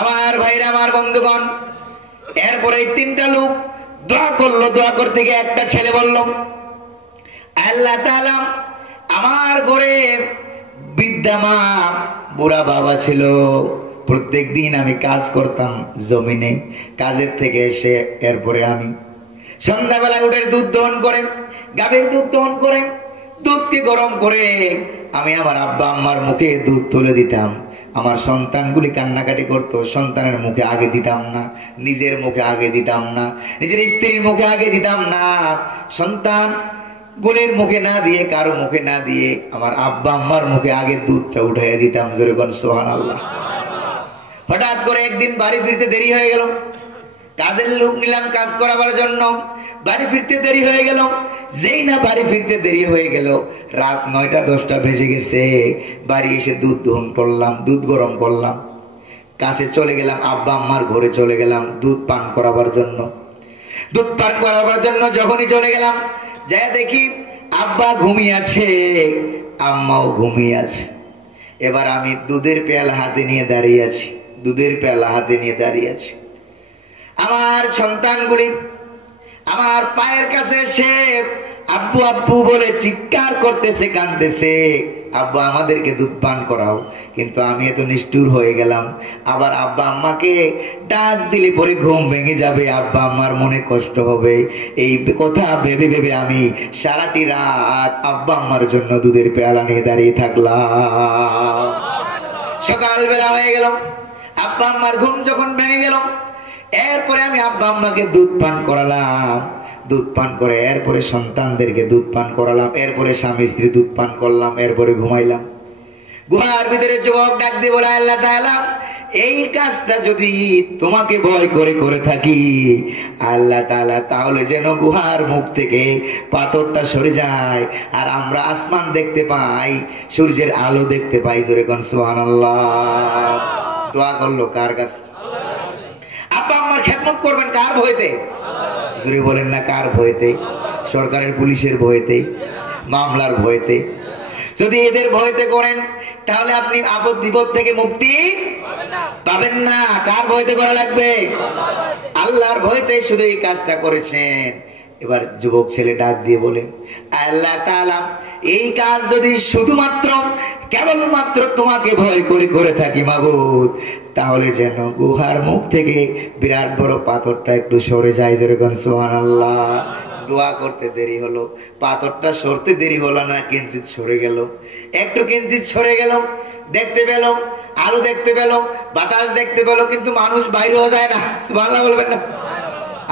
আমার ভাইরা, আমার বন্ধুগণ, এরপরে তিনটা লোক দোয়া করলো। দোয়া করতে গিয়ে একটা ছেলে বলল, আল্লাহ তাআলা, আমার ঘরে বৃদ্ধা মা, বুড়া বাবা ছিল, প্রত্যেক দিন আমি কাজ করতাম জমিনে, কাজের থেকে এসে এরপরে আমি সন্ধ্যাবেলা উঠে দুধ দহন করেন, গাভীর দুধ দহন করেন, দুধকে গরম করে আমি আমার আব্বা আম্মার মুখে দুধ তুলে দিতাম। আমার সন্তানগুলি কান্নাকাটি করতো, সন্তানের মুখে আগে দিতাম না, নিজের মুখে আগে দিতাম না, নিজের স্ত্রীর মুখে আগে দিতাম না, সন্তান গুলির মুখে না দিয়ে, কারো মুখে না দিয়ে আমার আব্বা আম্মার মুখে আগে দুধটা উঠাইয়া দিতাম। জোরে কোন সুবহানাল্লাহ। হঠাৎ করে একদিন বাড়ি ফিরতে দেরি হয়ে গেল, কাজের লোক নিলাম কাজ করাবার জন্য, বাড়ি ফিরতে দেরি হয়ে গেল। যেই না বাড়ি ফিরতে দেরি হয়ে গেল, রাত 9টা 10টা বেজে গেছে। বাড়ি এসে দুধ দহন করলাম, দুধ গরম করলাম, কাছে চলে গেলাম, আব্বা আম্মার ঘরে চলে গেলাম দুধ পান করাবার জন্য। দুধ পান করাবার জন্য যখনই চলে গেলাম, যাই দেখি আব্বা ঘুমিয়ে আছে, আম্মাও ঘুমিয়ে আছে। এবার আমি দুধের পেয়ালা হাতে নিয়ে দাঁড়িয়ে আছি, দুধের পেয়ালা হাতে নিয়ে দাঁড়িয়ে আছি। আমার সন্তানগুলি আমার পায়ের কাছে এসে আব্বু আব্বু বলে চিৎকার করতেছে, কাঁদতেছে, আব্বা আমাদেরকে দুধ পান করাও। কিন্তু আমি এত নিষ্ঠুর হয়ে গেলাম, আবার আব্বা আম্মাকে ডাক দিলে পরে ঘুম ভেঙে যাবে, আব্বা আম্মার মনে কষ্ট হবে, এই কথা ভেবে ভেবে আমি সারাটি রাত আব্বা আম্মার জন্য দুধের পেয়ালা নিয়ে দাঁড়িয়ে থাকলাম। সকালবেলা হয়ে গেল, আব্বা আম্মার ঘুম যখন ভেঙে গেল, এরপরে আমি আব্বা আম্মাকে দুধ পান করালাম। দুধ পান করে এরপরে সন্তানদেরকে দুধ পান করালাম, এরপরে স্বামী স্ত্রী দুধ পান করলাম, এরপরে ঘুমাইলাম। গুহার ভিতরে যুবক ডাক দিয়ে বলে, আল্লাহ তাআলা, এই কাজটা যদি তোমাকে ভয় করে করে থাকি আল্লাহ তাআলা, তাহলে যেন গুহার মুখ থেকে পাথরটা সরে যায় আর আমরা আসমান দেখতে পাই, সূর্যের আলো দেখতে পাই। জোরে কোন সুবহানাল্লাহ। দোয়া করলো কার কাছে? আব্বা আম্মার খেদমত করবেন কার ভয়তে? জোরে বলেন না, কার ভয়তে? সরকারের পুলিশের ভয়তে, মামলার ভয়তে? যদি এদের ভয়তে করেন তাহলে আপনি আপদ বিপদ থেকে মুক্তি পাবেন না। কার ভয়তে করা লাগবে? আল্লাহর ভয়তে শুধু এই কাজটা করেছেন। এবার যুবক ছেলে ডাক দিয়ে বলে, আল্লাহ তাআলা, এই কাজ যদি শুধুমাত্র কেবলমাত্র তোমাকে ভয় করে করে থাকি মাবুদ, তাহলে যেন গুহার মুখ থেকে বিরাট বড় পাথরটা একটু সরে যায়। যেরকম সুবহানাল্লাহ। দোয়া করতে দেরি হলো, পাথরটা সরতে দেরি হলো না, কিঞ্চিত সরে গেল, একটু কিঞ্চিত সরে গেল। দেখতে পেল, আলো দেখতে পেল, বাতাস দেখতে পেল, কিন্তু মানুষ বাইরে হয়ে যায় না। সুবহানাল্লাহ বলবেন না?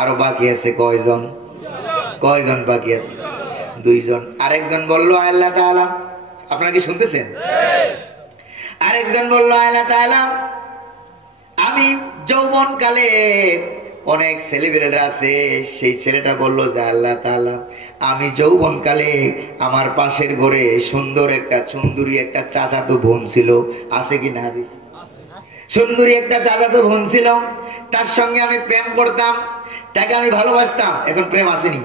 আরো বাকি আছে কয়জন? কয়জন বাকি আছে? 2 জন। আরেকজন বলল, আল্লাহ তাআলা, আপনারা কি শুনতেছেন? আরেকজন বলল, আল্লাহ তাআলা, আমি যৌবন কালে অনেক ছেলেবেলেরা আছে, সেই ছেলেটা বললো যে আল্লাহ তাআলা, আমি যৌবন কালে আমার পাশের ঘরে সুন্দর একটা সুন্দরী একটা চাচাতো বোন ছিল, আছে কি না? সুন্দরী একটা চাচাতো বোন ছিল, তার সঙ্গে আমি প্রেম করতাম, তাকে আমি ভালোবাসতাম। এখন প্রেম আসেনি?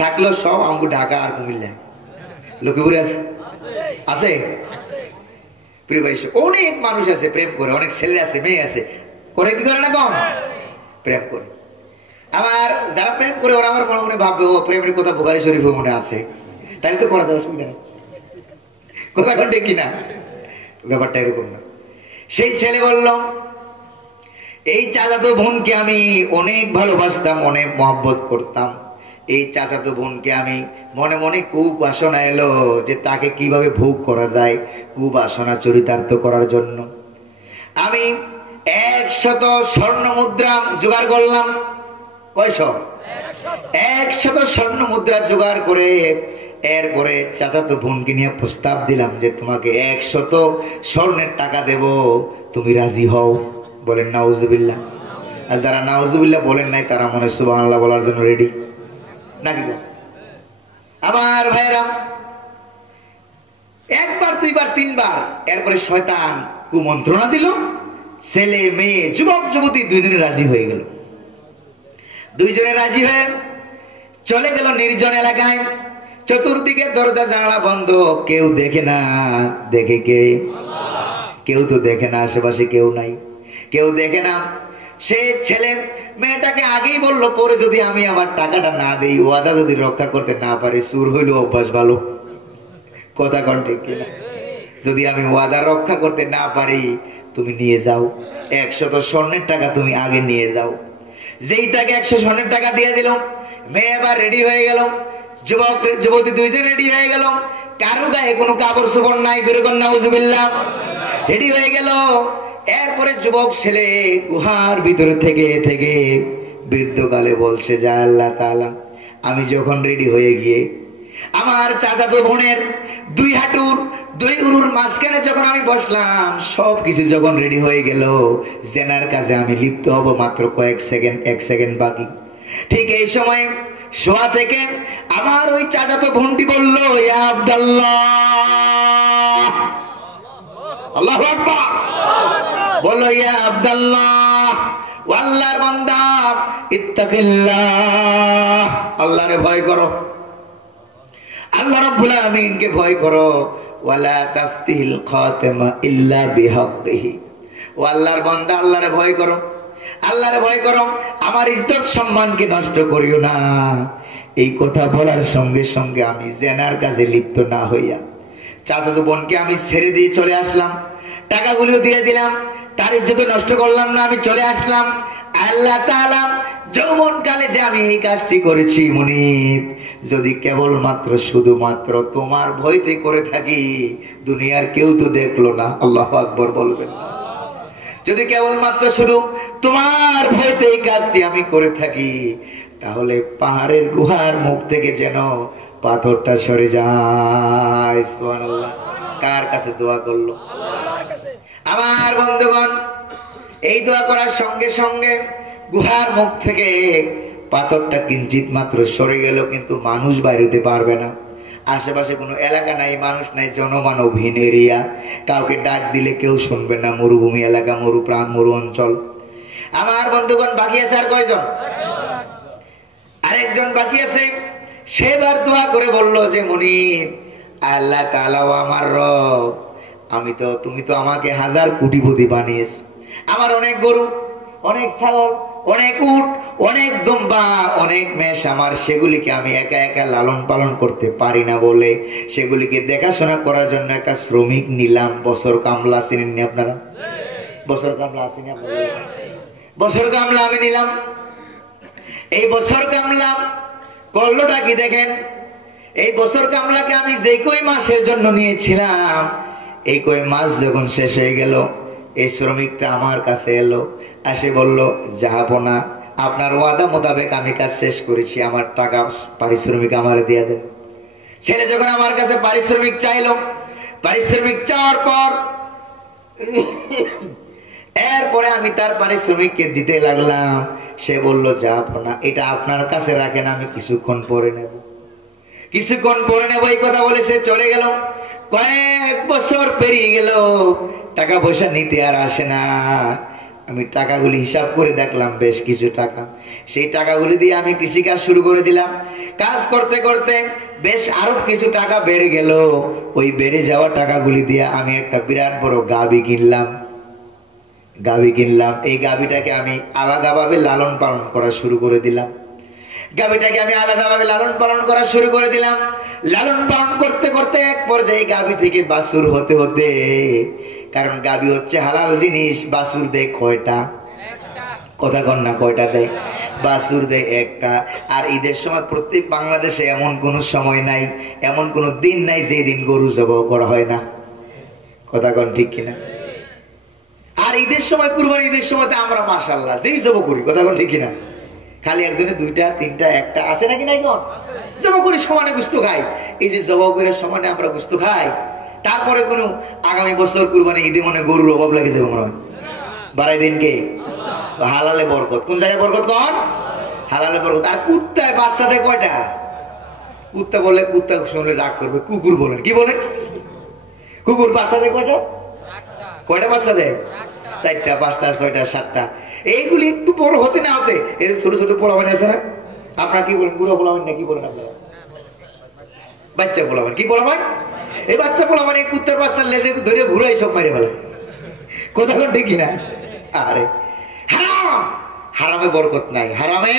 থাকলো সব আমাকে ঢাকা আর কুমিল্লা, লক্ষ্মীপুরে আছে, আছে প্রিয় ভাই। অনেক মানুষ আছে প্রেম করে, অনেক ছেলে আছে, মেয়ে আছে, করে কি করে না? কম প্রেম করে। আমার যারা প্রেম করে ওরা আমার মনে মনে ভাববে, ও প্রেমের কথা বুখারী শরীফে মনে আছে, তাহলে তো করা যাবে, অসুবিধা নেই। কথা কন্টে কিনা? ব্যাপারটা এরকম না। সেই ছেলে বলল, এই চাচাতো বোনকে আমি অনেক ভালোবাসতাম, অনেক মহব্বত করতাম, এই চাচাতো বোনকে আমি মনে মনে কুবাসনা এলো যে তাকে কিভাবে ভোগ করা যায়, কুবাসনা চরিতার্থ করার জন্য আমি 100 স্বর্ণ মুদ্রা জোগাড় করলাম। কয়শো? 100 স্বর্ণ মুদ্রা জোগাড় করে এরপরে চাচাতো বোনকে নিয়ে প্রস্তাব দিলাম যে তোমাকে 100 স্বর্ণের টাকা দেব, তুমি রাজি হও? বলেন নাউজুবিল্লাহ। আর যারা নাউজুবিল্লাহ বলেন নাই তারা মনে সুবহানাল্লাহ বলার জন্য রেডি নাকি? আমার ভাইরা, একবার দুইবার তিনবার, এরপরে শয়তান কুমন্ত্রণা দিল, ছেলে মেয়ে যুবক যুবতী দুইজনে রাজি হয়ে গেল। দুইজনে রাজি হয়ে চলে গেল নির্জন এলাকায়। চতুর্দিকে দরজা জানালা বন্ধ, কেউ দেখে না। দেখে কে? কেউ তো দেখে না, আশেপাশে কেউ নাই, কেউ দেখে না। সে ছেলে মেয়েটাকে আগেই বললো, পরে যদি আমি আমার টাকাটা না দেই, ওয়াদা যদি রক্ষা করতে না পারি, সুর হইল অভ্যাস ভালো। কথা কন ঠিক কিনা? যদি আমি ওয়াদা রক্ষা করতে না পারি, তুমি নিয়ে যাও 100 স্বর্ণের টাকা, তুমি আগে নিয়ে যাও। যেই তাকে 100 স্বর্ণের টাকা দিয়ে দিল, মেয়ে এবার রেডি হয়ে গেল, যুবক যুবতী দুইজন রেডি হয়ে গেল। কারো গায়ে কোনো কাপড় চোপড় নাই, জোরে কর নাউজুবিল্লাহ। রেডি হয়ে গেল। এরপরে যুবক ছেলে গুহার ভিতরে থেকে থেকে বৃদ্ধকালে বলছে, যা আল্লাহ তাআলা, আমি যখন রেডি হয়ে গিয়ে আমার চাচাতো বোনের 2 হাঁটুর 2 উরুর মাঝখানে যখন আমি বসলাম, সবকিছু যখন রেডি হয়ে গেল, জেনার কাজে আমি লিপ্ত হব, মাত্র কয়েক সেকেন্ড, 1 সেকেন্ড বাকি। ঠিক এই সময় শোয়া থেকে আমার ওই চাচাতো বোনটি বলল, ইয়া আব্দুল্লাহ, আল্লাহু আকবার, বলো ইয়া আব্দুল্লাহ, ও আল্লাহর বান্দা, ইত্তাকিল্লাহ, আল্লাহরে ভয় করো, আল্লাহ রাব্বুল আলামিনকে ভয় করো। ওয়ালা তাফতিহিল খাতামা ইল্লা বিহাক্কিহি, ও আল্লাহর বান্দা, আল্লাহরে ভয় করো, আল্লাহরে ভয় করো, আমার ইজ্জত সম্মানকে নষ্ট করিও না। এই কথা বলার সঙ্গে সঙ্গে আমি জেনার কাজে লিপ্ত না হইয়া চাচাতো বোনকে আমি ছেড়ে দিয়ে চলে আসলাম, টাকাগুলো দিয়ে দিলাম, তার ইজ্জত নষ্ট করলাম না, আমি চলে আসলাম। আল্লাহ তাআলা যৌবন কালে যে আমি এই কাজটি করেছি মুনিব, যদি কেবলমাত্র শুধুমাত্র তোমার ভয়তে করে থাকি, দুনিয়ার কেউ তো দেখলো না, আল্লাহু আকবার বলবেন। যদি কেবলমাত্র শুধু তোমার ভয়তে এই কাজটি আমি করে থাকি, তাহলে পাহাড়ের গুহার মুখ থেকে যেন পাথরটা সরে যায়। সুবহানাল্লাহ। কার কাছে দোয়া করলো? আমার বন্ধুগণ, এই দোয়া করার সঙ্গে সঙ্গে গুহার মুখ থেকে পাথরটা কিঞ্চিত মাত্র সরে গেল, কিন্তু মানুষ বাইরে হতে পারবে না। আশেপাশে কোনো এলাকা নাই, মানুষ নাই, জনমানবহীন এরিয়া, কাউকে ডাক দিলে কেউ শুনবে না, মরুভূমি এলাকা, মরু অঞ্চল। আমার বন্ধুগণ, বাকি আছে আর কয়জন? আরেকজন বাকি আছে। সেবার দোয়া করে বলল যে, মুনিব, আল্লাহ তাআলা আমার রব, তুমি তো আমাকে 1000 কোটিপতি বানিয়েছো। আমার অনেক গরু, অনেক ছাগল, অনেক উট, অনেক দুম্বা, অনেক মেষ আমার, সেগুলিকে আমি একা একা লালন পালন করতে পারি না বলে সেগুলিকে দেখাশোনা করার জন্য একটা শ্রমিক নিলাম। বছর কামলা চিনেননি আপনারা? বছর কামলা আসেনি আপনারা? বছর কামলা আমি নিলাম। এই বছর কামলা করলোটা কি দেখেন, এই বছর কামলাকে আমি যে কই মাসের জন্য নিয়েছিলাম, এই কই মাস যখন শেষ হয়ে গেল, এই শ্রমিকটা আমার কাছে এলো, এসে বলল, জাহাপনা, আপনার ওয়াদা মোতাবেক আমি কাজ শেষ করেছি, আমার টাকা পারিশ্রমিক আমার দিয়ে দেন। ছেলে যখন আমার কাছে পারিশ্রমিক চাইলো, পারিশ্রমিক চাওয়ার পর এরপরে আমি তার পারিশ্রমিককে দিতে লাগলাম। সে বলল, জাহাপনা, এটা আপনার কাছে রাখেন, আমি কিছুক্ষণ পরে নেব, কিছুক্ষণ পরে নেব, এই কথা বলে সে চলে গেল। কয়েক বছর পেরিয়ে গেল, টাকা পয়সা নিতে আর আসে না। আমি টাকাগুলি হিসাব করে দেখলাম, বেশ কিছু টাকা। সেই টাকাগুলি দিয়ে আমি কৃষিকাজ শুরু করে দিলাম। কাজ করতে করতে বেশ আরো কিছু টাকা বেড়ে গেল। ওই বেড়ে যাওয়া টাকাগুলি দিয়ে আমি একটা বিরাট বড় গাভী কিনলাম। এই গাভীটাকে আমি আলাদাভাবে লালন পালন করা শুরু করে দিলাম। গাভীটাকে আমি আলাদাভাবে লালন পালন করা শুরু করে দিলাম। লালন পালন করতে করতে এক পর্যায়ে গাভী থেকে বাছুর হতে হতে, কারণ গাভী হচ্ছে হালাল জিনিস, বাছুর দেয় কয়টা? কথা কন না, কয়টা দেয়? বাছুর দেয় একটা। আর ঈদের সময় প্রত্যেক বাংলাদেশে এমন কোনো সময় নাই, এমন কোনো দিন নাই যে দিন গরু জবাই করা হয় না। কথা কোন ঠিক কিনা? আর ঈদের সময়, কুরবানি ঈদের সময় তো আমরা মাশাআল্লাহ যেই জবাই করি, কথা কোন ঠিক কিনা? খালি একজনে দুইটা তিনটা একটা আছে নাকি নাই? কোন জবাই করি সমানে গোশত খাই। এই যে জবাই করে সমানে আমরা গোশত খাই, তারপরে কোনো আগামী বছর কুরবানি ঈদে মনে গরুর অভাব লাগে যাবে মনে হয়। বাড়াই দিন কে? হালালে বরকত। কোন জায়গায় বরকত? কোন হালালে বরকত। আর কুত্তায় বাচ্চা দেয় কয়টা? কুত্তা বললে, কুত্তা শুনলে রাগ করবে, কুকুর বলেন। কি বলেন? কুকুর বাচ্চা দেয় কয়টা? কয়টা বাচ্চা দেয়? 4টা 5টা 6টা 7টা। এইগুলি একটু বড় হতে না হতে এরকম ছোট ছোট পোলাপান আছে না? আপনারা কি বলেন? বুড়ো পোলাপান না কি বলেন আপনারা? বাচ্চা পোলাপান। কি পোলাপান? এই বাচ্চা পোলাপান এই কুত্তার বাচ্চার লেজে ধরে ঘুরাই সব মারে ফেলে। কথা কোন ঠিক কিনা? আরে হারাম, হারামে বরকত নাই, হারামে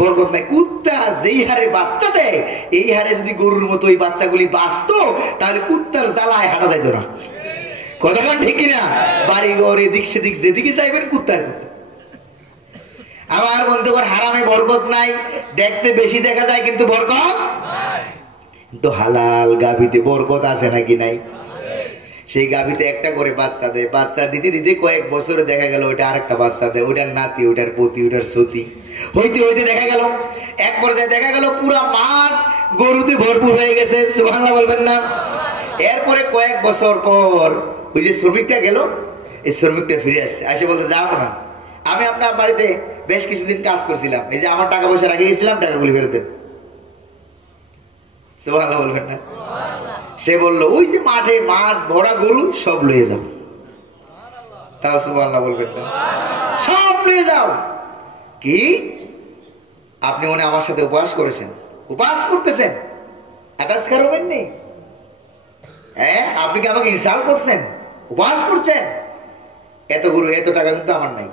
বরকত নাই। কুত্তা যেই হারে বাচ্চা দেয়, এই হারে যদি গরুর মতো এই বাচ্চাগুলি বাঁচতো, তাহলে কুত্তার জ্বালায় হাঁটা যাইত না। কথা কোন ঠিক কিনা? বাড়ি ঘর এদিক সেদিক যেদিকে যাইবেন কুত্তার কুত্তা। আমার বন্ধুগণ, হারামে বরকত নাই, দেখতে বেশি দেখা যায় কিন্তু বরকত তো হালাল গাভীতে বরকত আছে নাকি নাই? সেই গাভীতে একটা করে বাচ্চা দেয়, বাচ্চা দিতে দিতে কয়েক বছরে দেখা গেল ওইটা আরেকটা বাচ্চা দেয়, ওইটার নাতি, ওইটার পতি, ওইটার সতী হইতে হইতে দেখা গেল এক পর্যায়ে দেখা গেল পুরা মাঠ গরুতে ভরপুর হয়ে গেছে। সুবহানাল্লাহ বলবেন না? এরপরে কয়েক বছর পর ওই যে শ্রমিকটা গেল, এই শ্রমিকটা ফিরে আসছে, আসে বলতে যাবো না, আমি আপনার বাড়িতে বেশ কিছুদিন কাজ করছিলাম, এই যে আমার টাকা পয়সা রাখে গেছিলাম, টাকাগুলি ফেরত দেন। সুবহানাল্লাহ বলবেন না? সে বললো ওই যে মাঠে মাঠ ভরা গরু সব লয়ে যাও। তাও সুবহানাল্লাহ বলবেন না? সব লয়ে যাও। কি আপনি মনে আমার সাথে উপবাস করেছেন, উপবাস করতেছেন, আতাস্কার হবেন নি? হ্যাঁ, আপনি কি আমাকে ইনসাল্ট করছেন? উপবাস করছেন? এত গরু, এত টাকা কিন্তু আমার নাই,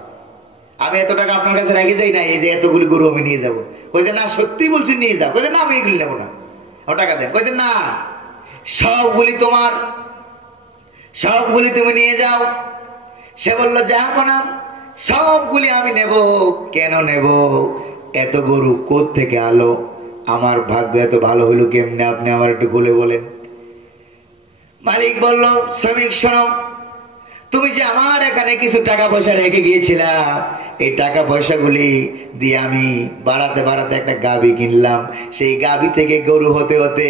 আমি এত টাকা আপনার কাছে রেখে যাই না, এই যে এতগুলি গরু আমি নিয়ে যাবো। কইছে না, সত্যি বলছেন নিয়ে যাও। কইছে না, আমি এগুলি নেবো না, ও টাকা দেন। কইছে না, সবগুলি তোমার, সবগুলি তুমি নিয়ে যাও। সে বললো যাবো না, সবগুলি আমি নেব। কেন নেব? এত গরু কোথা থেকে আলো? আমার ভাগ্য এত ভালো হলো কেমনে? আপনি আমার একটু খুলে বলেন। মালিক বলল, শ্রমিক শোনো, তুমি যে আমার এখানে কিছু টাকা পয়সা রেখে গিয়েছিলা, এই টাকা পয়সাগুলি দিয়ে আমি বাড়াতে বাড়াতে একটা গাভী কিনলাম, সেই গাভী থেকে গরু হতে হতে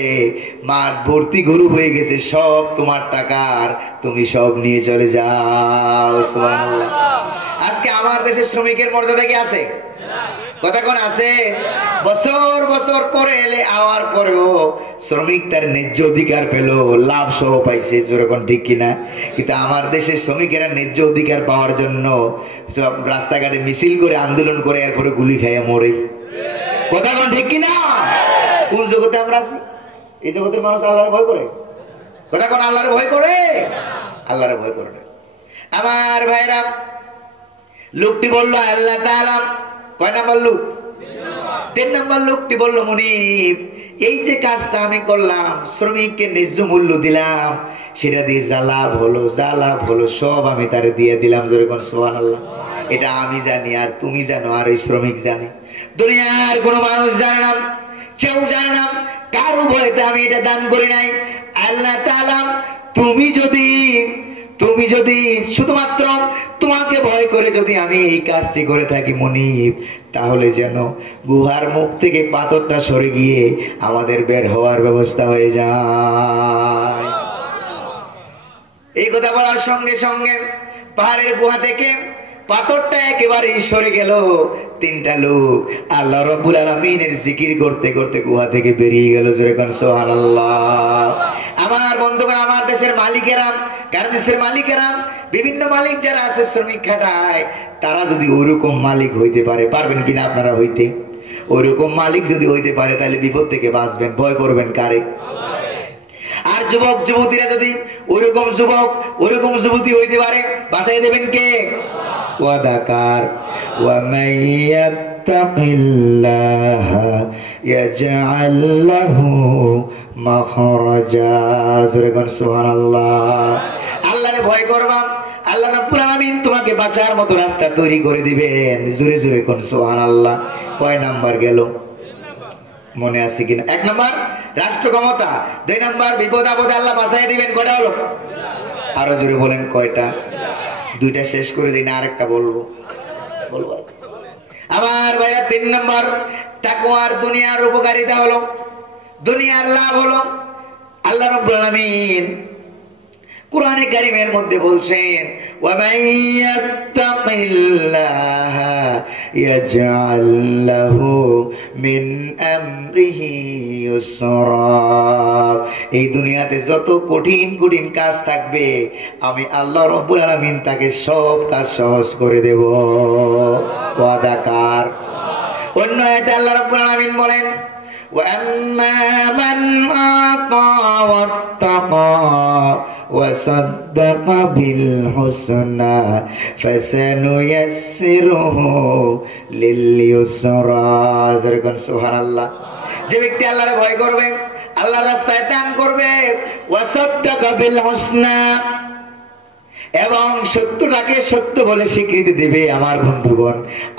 মাঠ ভর্তি গরু হয়ে গেছে, সব তোমার টাকার, তুমি সব নিয়ে চলে যাও। সুবহানাল্লাহ। আজকে আমার দেশের শ্রমিকের মর্যাদা কি আছে? কথা কোন আছে? বছর বছর পরে এলে আওয়ার পরেও শ্রমিক তার ন্যায্য অধিকার পেল, লাভ সহ পাইছে। যেরকম ঠিক কিনা? কিন্তু আমার দেশের শ্রমিকেরা ন্যায্য অধিকার পাওয়ার জন্য রাস্তাঘাটে মিছিল করে, আন্দোলন করে, এরপরে গুলি খাইয়া মরে। কথা কোন ঠিক কিনা? কোন জগতে আমরা আছি? এই জগতের মানুষ আল্লাহরে ভয় করে? কথা কোন আল্লাহরে ভয় করে? আল্লাহরে ভয় করে না। আমার ভাইরা, লোকটি বলল আল্লাহ তাআলা, কয় নাম্বার লোক? 3 নাম্বার লোকটি বলল, মুনিব, এই যে কাজটা আমি করলাম, শ্রমিককে ন্যায্য মূল্য দিলাম, সেটা দিয়ে যা লাভ হলো, যা লাভ হলো সব আমি তারে দিয়ে দিলাম। জোরে কোন সুবহানাল্লাহ। এটা আমি জানি, আর তুমি জানো, আর এই শ্রমিক জানে, দুনিয়ার কোনো মানুষ জানে না, কেউ জানে না, কারো ভয়তে আমি এটা দান করি নাই। আল্লাহ তাআলা, তুমি যদি শুধুমাত্র তোমাকে ভয় করে যদি আমি এই কাজটি করে থাকি মুনিব, তাহলে যেন গুহার মুখ থেকে পাথরটা সরে গিয়ে আমাদের বের হওয়ার ব্যবস্থা হয়ে যায়। এই কথা বলার সঙ্গে সঙ্গে পাহাড়ের গুহা থেকে পাথরটা একেবারে সরে গেল। 3টা লোক আল্লাহ রাব্বুল আলামিনের জিকির করতে করতে গুহা থেকে বেরিয়ে গেল। যেরকম সুবহানাল্লাহ। আমার বন্ধুগণ, আমার দেশের মালিকেরা, গার্মেন্টসের মালিকেরা, বিভিন্ন মালিক যারা আছে শ্রমিক খাটায়, তারা যদি ওইরকম মালিক হইতে পারে, পারবেন কিনা আপনারা হইতে? ওইরকম মালিক যদি হইতে পারে, তাহলে বিপদ থেকে বাঁচবেন, ভয় করবেন কারে? আর যুবক যুবতীরা যদি ওইরকম যুবক ওইরকম যুবতী হইতে পারে, বাঁচাই দেবেন কে? ওয়াদাকার, ওয়া মাইয়াত্তাকিল্লাহা ইয়াজআল লাহু মাখরাজা। সুবহানাল্লাহ। আল্লাহরে ভয় করবা, আল্লাহ রাব্বুল আলামিন তোমাকে বাঁচার মতো রাস্তা তৈরি করে দিবেন। জোরে জোরে কোন সুবহানাল্লাহ। কয় নাম্বার গেল মনে আছে কিনা? 1 নাম্বার রাষ্ট্র ক্ষমতা, 2 নাম্বার বিপদ আপদে আল্লাহ বাঁচাই দিবেন। কয়টা হলো? আরো জোরে বলেন কয়টা? 2টা শেষ করে দিন, আরেকটা বলবো। আমার ভাইরা 3 নাম্বার তাকওয়ার দুনিয়ার উপকারিতা হলো, দুনিয়ার লাভ হলো। আল্লাহ রাব্বুল আলামিন কুরআনে কারীমের মধ্যে বলছেন ওয়া মান ইয়াত্তাকিল্লাহা ইয়াজআল লাহু মিন আমরিহি ইউসরা। এই দুনিয়াতে যত কঠিন কঠিন কাজ থাকবে আমি আল্লাহ রাব্বুল আলামিন তাকে সব কাজ সহজ করে দেব। ওয়াদাকার। অন্য আয়াতে আল্লাহ রাব্বুল আলামিন বলেন وَأَمَّا مَنْ أَعْطَى وَاتَّقَى وَصَدَّقَ بِالْحُسْنَى فَسَنُيَسِّرُهُ لِلْيُسْرَى। সুবহানাল্লাহ। যে ব্যক্তি আল্লাহর ভয় করবে, আল্লাহর রাস্তায় দান করবে, وَصَدَّقَ بِالْحُسْنَى এবং সত্যটাকে সত্য বলে স্বীকৃতি দেবে। আমার বন্ধুগণ,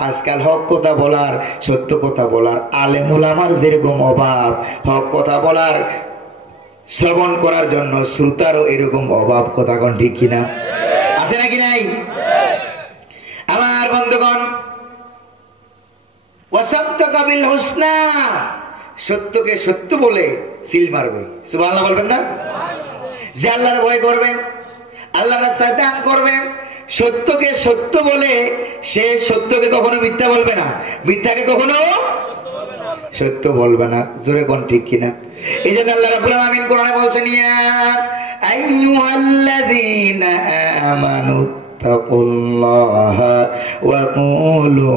আজকাল হক কথা বলার, সত্য কথা বলার আলেম উলামার যেরকম অভাব, হক কথা বলার, শ্রবণ করার জন্য শ্রোতারও এরকম অভাব। কথা কোন ঠিক কিনা? আছে নাকি নাই? আমার বন্ধুগণ, ওয়াসাদ্দাকা বিল হুসনা, সত্যকে সত্য বলে সিল মারবে। সুবহানাল্লাহ বলবেন না? যে আল্লাহর ভয় করবে, আল্লাহর রাস্তায় দান করবে, সত্যকে সত্য বলে সে সত্যকে কখনো মিথ্যা বলবে না, মিথ্যাকে কখনো সত্য বলবে না। জোরে কোন ঠিক কিনা? এই জন্য আল্লাহ রাব্বুল আলামিন কোরআনে বলছেন ইয়া আইয়ুহাল্লাযীনা আমানু তাকুল্লাহা ওয়া কুলু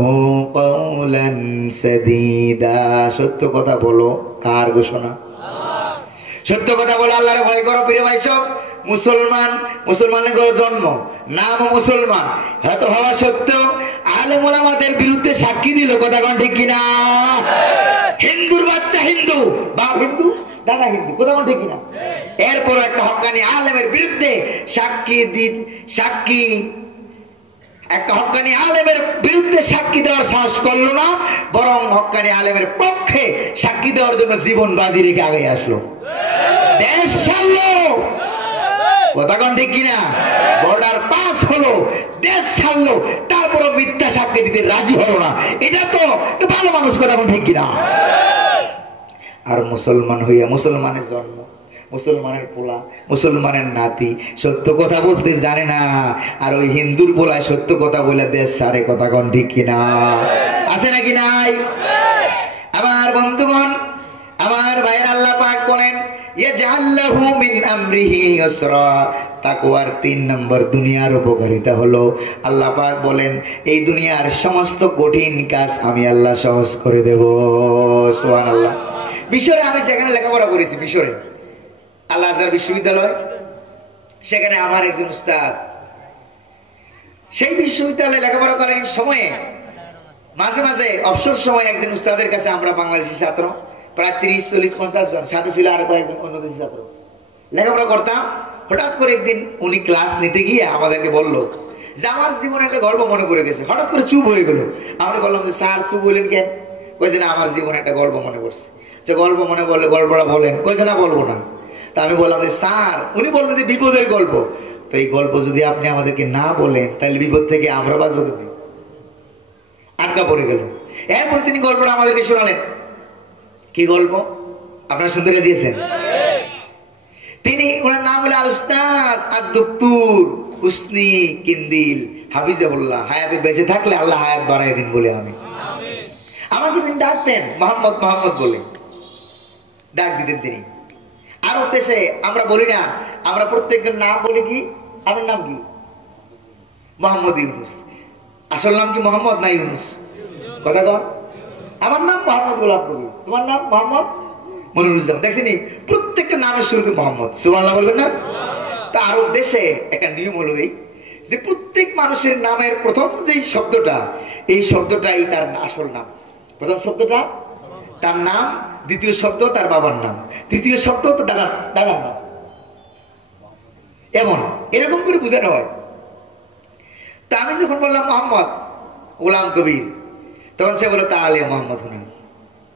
কাওলান সাদীদা। সত্য কথা বলো। কার ঘোষণা? সত্য কথা বলে আল্লাহরে ভয় করো। প্রিয় ভাই সব মুসলমান, মুসলমানের ঘরে জন্ম, নাম মুসলমান, হয়তো হওয়া সত্ত্বেও আলেম ওলামাদের বিরুদ্ধে সাক্ষী দিল। কথা কোন ঠিক কিনা? হিন্দুর বাচ্চা হিন্দু, বাপ হিন্দু, দাদা হিন্দু। কথা কোন ঠিক কিনা? এরপর একটা হক্কানি আলেমের বিরুদ্ধে একটা হক্কানি আলেমের বিরুদ্ধে সাক্ষী দেওয়ার সাহস করলো না, বরং হক্কানি আলেমের পক্ষে সাক্ষী দেওয়ার জন্য জীবন বাজি রেখে আগে আসলো। দেশ ছাড়লো। কথা কোন ঠিক কিনা? বর্ডার পাস হলো, দেশ ছাড়লো, তারপরও মিথ্যা সাক্ষী দিতে রাজি হলো না। এটা তো ভালো মানুষ। কথা কোন ঠিক কিনা? আর মুসলমান হইয়া, মুসলমানের জন্ম, মুসলমানের পোলা, মুসলমানের নাতি, সত্য কথা বলতে জানে না, আর ওই হিন্দুর পোলায় সত্য কথা বলে দেশ সারে। কথা কোন ঠিক কিনা? আছে নাকি নাই? আমার বন্ধুগণ, আমার ভাইয়ের আল্লাহ পাক বলেন ইয়াজআল লাহু মিন আমরিহি ইউসরা। তাকওয়ার 3 নম্বর দুনিয়ার উপকারিতা হলো, আল্লাহ পাক বলেন এই দুনিয়ার সমস্ত কঠিন কাজ আমি আল্লাহ সহজ করে দেব। সুবহানাল্লাহ। মিশরে আমি যেখানে লেখাপড়া করেছি, মিশরে আল আজহার বিশ্ববিদ্যালয়, সেখানে আমার একজন উস্তাদ, সেই বিশ্ববিদ্যালয়ে লেখাপড়া করার সময়ে মাঝে মাঝে অবসর সময় একজন উস্তাদের কাছে আমরা বাংলাদেশি ছাত্র প্রায় 30, 40, 50 জন, সাথে ছিল আর কয়েকজন অন্য দেশি ছাত্র, লেখাপড়া করতাম। হঠাৎ করে একদিন উনি ক্লাস নিতে গিয়ে আমাদেরকে বলল যে আমার জীবনে একটা গল্প মনে পড়ে গেছে। হঠাৎ করে চুপ হয়ে গেল। আমরা বললাম যে স্যার চুপ বললেন কেন? কইছে না আমার জীবনে একটা গল্প মনে পড়ছে। যে গল্প মনে পড়লে গল্পটা বলেন। কইছে না বলবো না। তা আমি বললাম যে স্যার, উনি বললেন যে বিপদের গল্প। তো এই গল্প যদি আপনি আমাদেরকে না বলেন তাহলে বিপদ থেকে আমরা বাঁচবো কি? আটকা পড়ে গেল। এরপরে তিনি গল্পটা আমাদেরকে শোনালেন। কি গল্প? আপনারা শুনতে দিয়েছেন? তিনি ওনার নাম হলো আল উস্তাদ আদ-দুক্তুর হুসনি কিন্দিল হাফিজাহুল্লাহ। হায়াতে বেঁচে থাকলে আল্লাহ হায়াত বাড়ায় দিন বলে আমি। আমাকে তিনি ডাকতেন মোহাম্মদ, মোহাম্মদ বলে ডাক দিতেন তিনি। আরব দেশে আমরা বলি না, আমরা প্রত্যেকজন নাম বলি কি? আমার নাম কি? মোহাম্মদ ইউনুস। আসল নাম কি মোহাম্মদ না ইউনুস? কথা কর। আমার নাম মোহাম্মদ গোলাপ নবী, তোমার নাম মোহাম্মদ মনিরুজ্জামান। দেখছেন প্রত্যেকটা নামের শুরুতে মোহাম্মদ। সুবহানাল্লাহ বলবেন না? তা আরব দেশে একটা নিয়ম হলো এই যে প্রত্যেক মানুষের নামের প্রথম যে শব্দটা, এই শব্দটাই তার আসল নাম। প্রথম শব্দটা তার নাম, দ্বিতীয় শব্দ তার বাবার নাম, তৃতীয় শব্দ তো দাদার নাম। এরকম করে বোঝানো হয়। তা আমি যখন বললাম মোহাম্মদ গোলাম কবির, তখন সে বললো তাহলে মোহাম্মদ হুনা,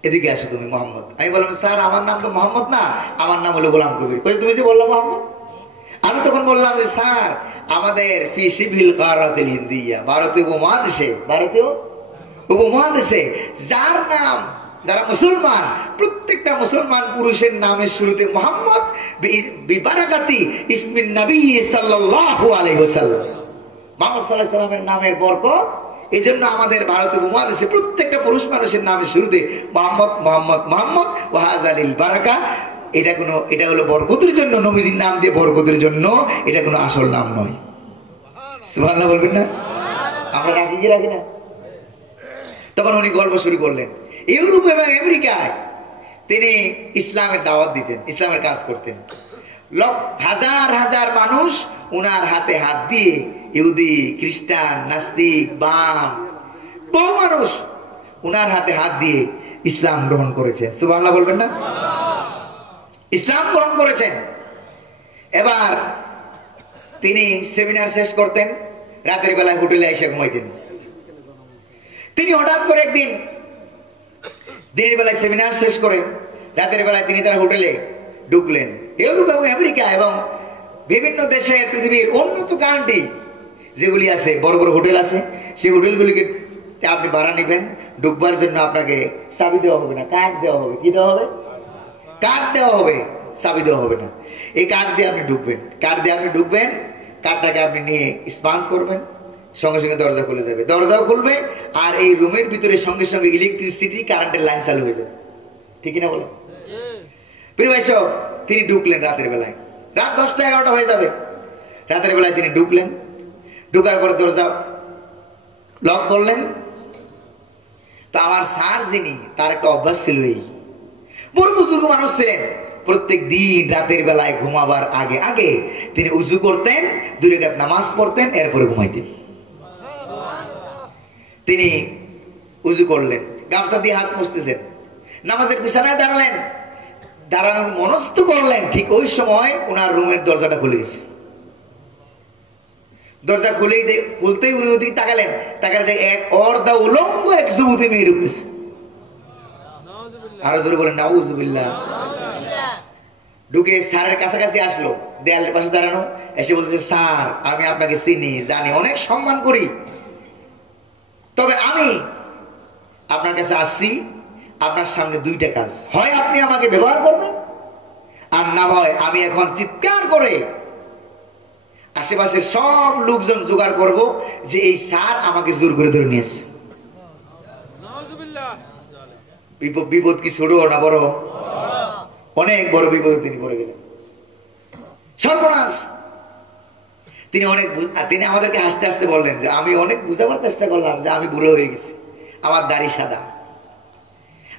এদিকে আসো তুমি মোহাম্মদ। আমি বললাম স্যার আমার নাম তো মোহাম্মদ না, আমার নাম হলো গোলাম কবির। কই তুমি যে বললো মোহাম্মদ? আমি তখন বললাম যে স্যার আমাদের ফি শিবিল কারাতিল হিন্দিয়া, ভারতীয় উপমহাদেশে যার নাম, যারা মুসলমান, প্রত্যেকটা মুসলমান পুরুষের নামের শুরুতে মোহাম্মদ বিবারাকাতি ইসমিন নবী সাল্লাল্লাহু আলাইহি ওয়াসাল্লাম, মুহাম্মদ সাল্লাল্লাহু আলাইহি ওয়াসাল্লামের নামের বরকত। এই জন্য আমাদের ভারতীয় উপমহাদেশে প্রত্যেকটা পুরুষ মানুষের নামের শুরুতে মোহাম্মদ মোহাম্মদ মোহাম্মদ ওয়াহাজালিল বারাকা। এটা হলো বরকতের জন্য, নবীজির নাম দিয়ে বরকতের জন্য, এটা কোনো আসল নাম নয়। সুবহানাল্লাহ বলবেন না? আমরা রাখি কি রাখি না? তখন উনি গল্প শুরু করলেন। ইউরোপ এবং আমেরিকায় তিনি ইসলামের দাওয়াত দিতেন, ইসলামের কাজ করতেন। হাজার হাজার মানুষ উনার হাতে হাত দিয়ে, ইহুদি, খ্রিস্টান, নাস্তিক, বাম, বহু মানুষ উনার হাতে হাত দিয়ে ইসলাম গ্রহণ করেছেন। সুবহানাল্লাহ বলবেন না? ইসলাম গ্রহণ করেছেন। এবার তিনি সেমিনার শেষ করতেন, রাতের বেলায় হোটেলে এসে ঘুমাইতেন। তিনি হঠাৎ করে একদিন দিনের বেলায় সেমিনার শেষ করে রাতের বেলায় তিনি তার হোটেলে ঢুকলেন। ইউরোপ এবং আমেরিকা এবং বিভিন্ন দেশের পৃথিবীর উন্নত কান্ট্রি যেগুলি আছে, বড় বড় হোটেল আছে, সেই হোটেলগুলিকে আপনি ভাড়া নেবেন, ঢুকবার জন্য আপনাকে চাবি দেওয়া হবে না, কার্ড দেওয়া হবে। কি দেওয়া হবে? কার্ড দেওয়া হবে, চাবি দেওয়া হবে না। এই কার্ড দিয়ে আপনি ঢুকবেন, কার্ডটাকে আপনি নিয়ে স্পাঞ্জ করবেন, সঙ্গে সঙ্গে দরজা খুলে যাবে, দরজাও খুলবে, আর এই রুমের ভিতরে সঙ্গে সঙ্গে ইলেকট্রিসিটি, কারেন্টের লাইন চালু হয়ে যাবে। ঠিক না বলেন? প্রিয় ভাই সব, তিনি ঢুকলেন রাতের বেলায়, রাত 10টা 11টা হয়ে যাবে। রাতের বেলায় তিনি ঢুকলেন, ঢুকার পরে দরজা লক করলেন। তো আমার স্যার যিনি, তার একটা অভ্যাস ছিল, এই বড় বুজুর্গ মানুষ ছিলেন, প্রত্যেক দিন রাতের বেলায় ঘুমাবার আগে আগে তিনি উজু করতেন, 2 রাকাত নামাজ পড়তেন, এরপরে ঘুমাইতেন। তিনি উজু করলেন, গামছা দিয়ে হাত মুছতেছেন, নামাজের বিছানায় দাঁড়ালেন, দাঁড়ানোর মনস্থ করলেন, ঠিক ওই সময় ওনার রুমের দরজাটা খুলে গেছে। দরজা খুলতেই উনি ওদিকে তাকালেন, তাকালে এক অর্ধা উলঙ্গ এক যুবতী মেয়ে ঢুকতেছে। আরো জোরে বলেন নাউজুবিল্লাহ। ঢুকে স্যারের কাছাকাছি আসলো, দেয়ালের পাশে দাঁড়ানো, এসে বলছে স্যার আমি আপনাকে চিনি, জানি, অনেক সম্মান করি, তবে আমি আপনার কাছে আসছি, আপনার সামনে 2টা কাজ, হয় আপনি আমাকে ব্যবহার করবেন, আর না হয় আমি এখন চিৎকার করে আশেপাশে সব লোকজন জোগাড় করব যে এই স্যার আমাকে জোর করে ধরে নিয়েছে। বিপদ কি ছোট না বড়? অনেক বড় বিপদে তিনি পড়ে গেলেন, সর্বনাশ। তিনি আমাদেরকে হাসতে হাসতে বললেন যে আমি অনেক বুঝাবার চেষ্টা করলাম যে আমি বুড়ো হয়ে গেছি, আমার দাড়ি সাদা,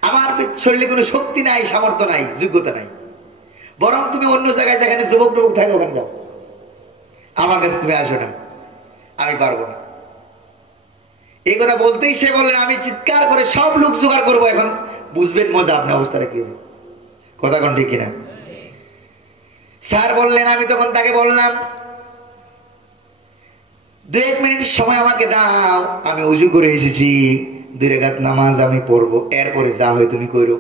আমার শরীরে কোনো শক্তি নাই, সামর্থ্য নাই, যোগ্যতা নাই, বরং তুমি অন্য জায়গায় যেখানে যুবক টুবক থাকে ওখানে যাও, আমার কাছে তুমি আসো না, আমি পারবো না। এই কথা বলতেই সে বললেন আমি চিৎকার করে সব লোক জোগাড় করবো, এখন বুঝবেন মজা আপনার অবস্থাটা কি হবে। কথা কোন ঠিক কিনা? স্যার বললেন, আমি তখন তাকে বললাম 2-1 মিনিট সময় আমাকে দাও, আমি উজু করে এসেছি, 2 রাকাত নামাজ আমি পড়বো, এরপরে যা হয় তুমি করো।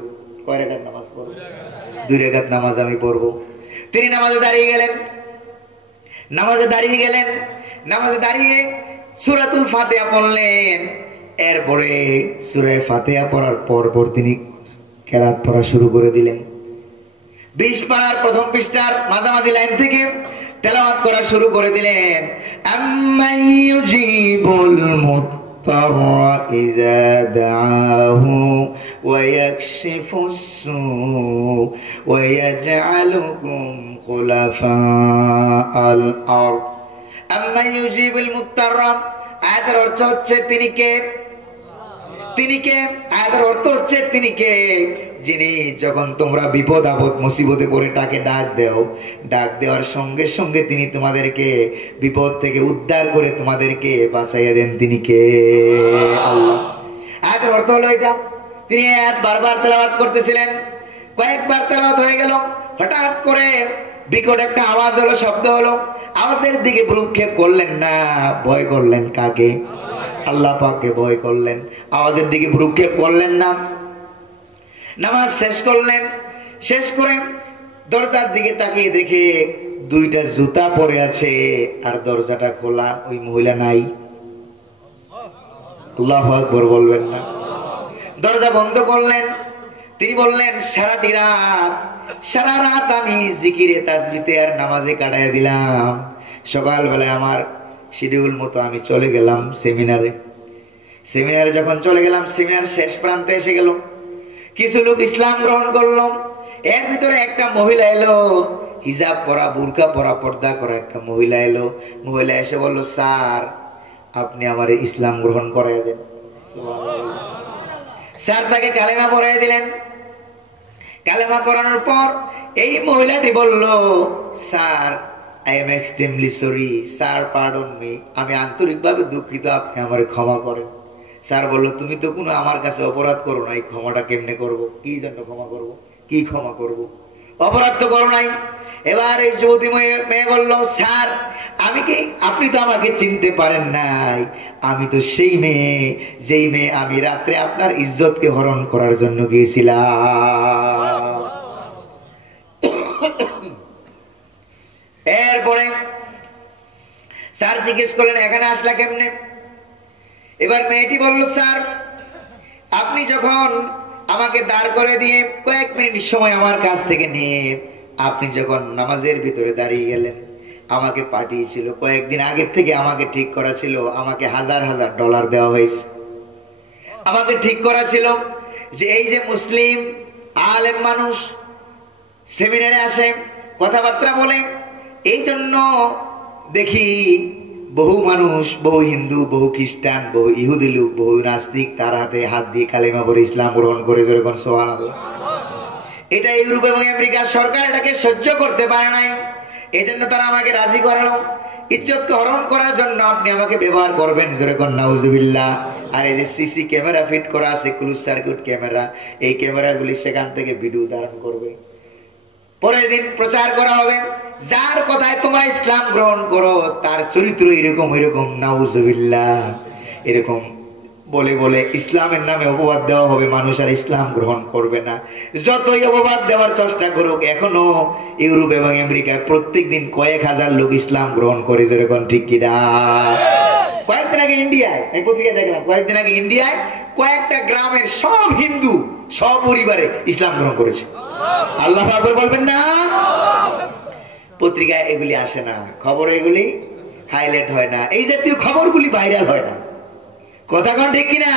কয় রাকাত নামাজ পড়বো? 2 রাকাত নামাজ আমি পড়বো। তিনি নামাজে দাঁড়িয়ে গেলেন, নামাজে দাঁড়িয়ে সূরাতুল ফাতিহা পড়লেন। এরপরে সূরা ফাতিহা পড়ার পর তিনি কেরাত পড়া শুরু করে দিলেন। 20 পারার প্রথম পৃষ্ঠার মাঝামাঝি লাইন থেকে তেলাওয়াত করা শুরু করে দিলেন। আম্মান ইউজিবুল মুত্তারা ইযা দাআহু ওয়া ইয়াকশিফুস সূ ওয়া ইয়াজআলুকুম খুলাফাআল আরদ। আম্মান ইউজিবুল মুত্তারা, আয়াতের অর্থ হচ্ছে তিনি কে? আয়াতের অর্থ হচ্ছে তিনি কে? যিনি যখন তোমরা বিপদ আপদ মুসিবতে পড়ে তাকে ডাক দেওয়ার সঙ্গে সঙ্গে তিনি তোমাদেরকে বিপদ থেকে উদ্ধার করে তোমাদেরকে বাঁচাইয়া দেন, তিনি কে? আল্লাহ। আয়াতের অর্থ হলো এটা। তিনি আয়াত বারবার তেলাওয়াত করতেছিলেন, কয়েকবার তেলাওয়াত হয়ে গেল, হঠাৎ করে বিকট একটা আওয়াজ হলো, শব্দ হলো। আওয়াজের দিকে ভ্রুক্ষেপ করলেন না, ভয় করলেন কাকে? আল্লাহ পাককে ভয় করলেন, আওয়াজের দিকে ভ্রুক্ষেপ করলেন না। নামাজ শেষ করলেন, শেষ করে দরজার দিকে তাকিয়ে দেখে দুইটা জুতা পরে আছে আর দরজাটা খোলা, ওই মহিলা নাই। আল্লাহু আকবার বলবেন না? দরজা বন্ধ করলেন। তিনি বললেন, সারা রাত আমি জিকিরে তাসবিতে আর নামাজে কাটাইয়া দিলাম। সকালবেলায় আমার শিডিউল মতো আমি চলে গেলাম সেমিনারে যখন চলে গেলাম, সেমিনার শেষ প্রান্তে এসে গেল। কিছু লোক ইসলাম গ্রহণ করলো। এর ভিতরে একটা মহিলা এলো, হিজাব পরা, বুরকা পরা, পর্দা করা একটা মহিলা এলো। মহিলা এসে বলল, স্যার আপনি আমার ইসলাম গ্রহণ করাই দেন। স্যার তাকে কালেমা পড়াই দিলেন। কালেমা পড়ানোর পর এই মহিলাটি বলল, sir I am extremely sorry, sir pardon me, আমি আন্তরিকভাবে দুঃখিত, আপনি আমার ক্ষমা করেন। স্যার বলল, তুমি তো কোনো আমার কাছে অপরাধ করো নাই, ক্ষমাটা কেমনে করব? কি জন্য ক্ষমা করব? কি ক্ষমা করব? অপরাধ তো করো নাই। এবার এই যুবতী মেয়ে বলল, স্যার আপনি তো আমাকে চিনতে পারেন নাই, আমি তো সেই মেয়ে, যেই মেয়ে আমি রাত্রে আপনার ইজ্জতকে হরণ করার জন্য গিয়েছিলাম। এরপরে স্যার জিজ্ঞেস করলেন, এখানে আসলা কেমনে? এবার মেয়েটি বলল, স্যার আপনি যখন আমাকে দাঁড় করে দিয়ে কয়েক মিনিট সময় আমার কাছ থেকে নিয়ে আপনি যখন নামাজের ভিতরে দাঁড়িয়ে গেলেন, আমাকে পাঠিয়েছিল, কয়েকদিন আগের থেকে আমাকে ঠিক করা ছিল, আমাকে $1000 দেওয়া হয়েছে। আমাকে ঠিক করা ছিল যে এই যে মুসলিম আলেম মানুষ সেমিনারে আসে, কথাবার্তা বলে, এই জন্য দেখি বহু মানুষ, বহু হিন্দু, বহু খ্রিস্টান, বহু ইহুদি লোক, বহু নাস্তিক তার হাতে হাত দিয়ে কালেমা পড়ে ইসলাম গ্রহণ করে। যখন সুবহানাল্লাহ। এটা ইউরোপ এবং আমেরিকার সরকার এটাকে সহ্য করতে পারে নাই, এজন্য তারা আমাকে রাজি করালো। ইজ্জতকে হরণ করার জন্য আপনি আমাকে ব্যবহার করবেন, যেরকম নাউজুবিল্লাহ। আর এই যে সিসি ক্যামেরা ফিট করা আছে, ক্লোজ সার্কিট ক্যামেরা, এই ক্যামেরাগুলি সেখান থেকে ভিডিও ধারণ করবে। পরের দিন প্রচার করা হবে, যার কথায় তোমরা ইসলাম গ্রহণ করো তার চরিত্র এরকম এরকম, নাউজুবিল্লাহ, এরকম বলে বলে ইসলামের নামে অপবাদ দেওয়া হবে, মানুষ আর ইসলাম গ্রহণ করবে না। যতই অপবাদ দেওয়ার চেষ্টা করুক, এখনো ইউরোপ এবং আমেরিকায় প্রত্যেক দিন কয়েক হাজার লোক ইসলাম গ্রহণ করে, যেরকম ঠিক কিনা? কয়েকদিন আগে ইন্ডিয়ায়, এই পত্রিকায় দেখলাম, কয়েকদিন আগে ইন্ডিয়ায় কয়েকটা গ্রামের সব হিন্দু সপরিবারে ইসলাম গ্রহণ করেছে। আল্লাহু আকবার বলবেন না? পত্রিকায় এগুলি আসে না, খবর এগুলি হাইলাইট হয় না, এই জাতীয় খবরগুলি ভাইরাল হয় না। কথা কোন ঠিক কিনা?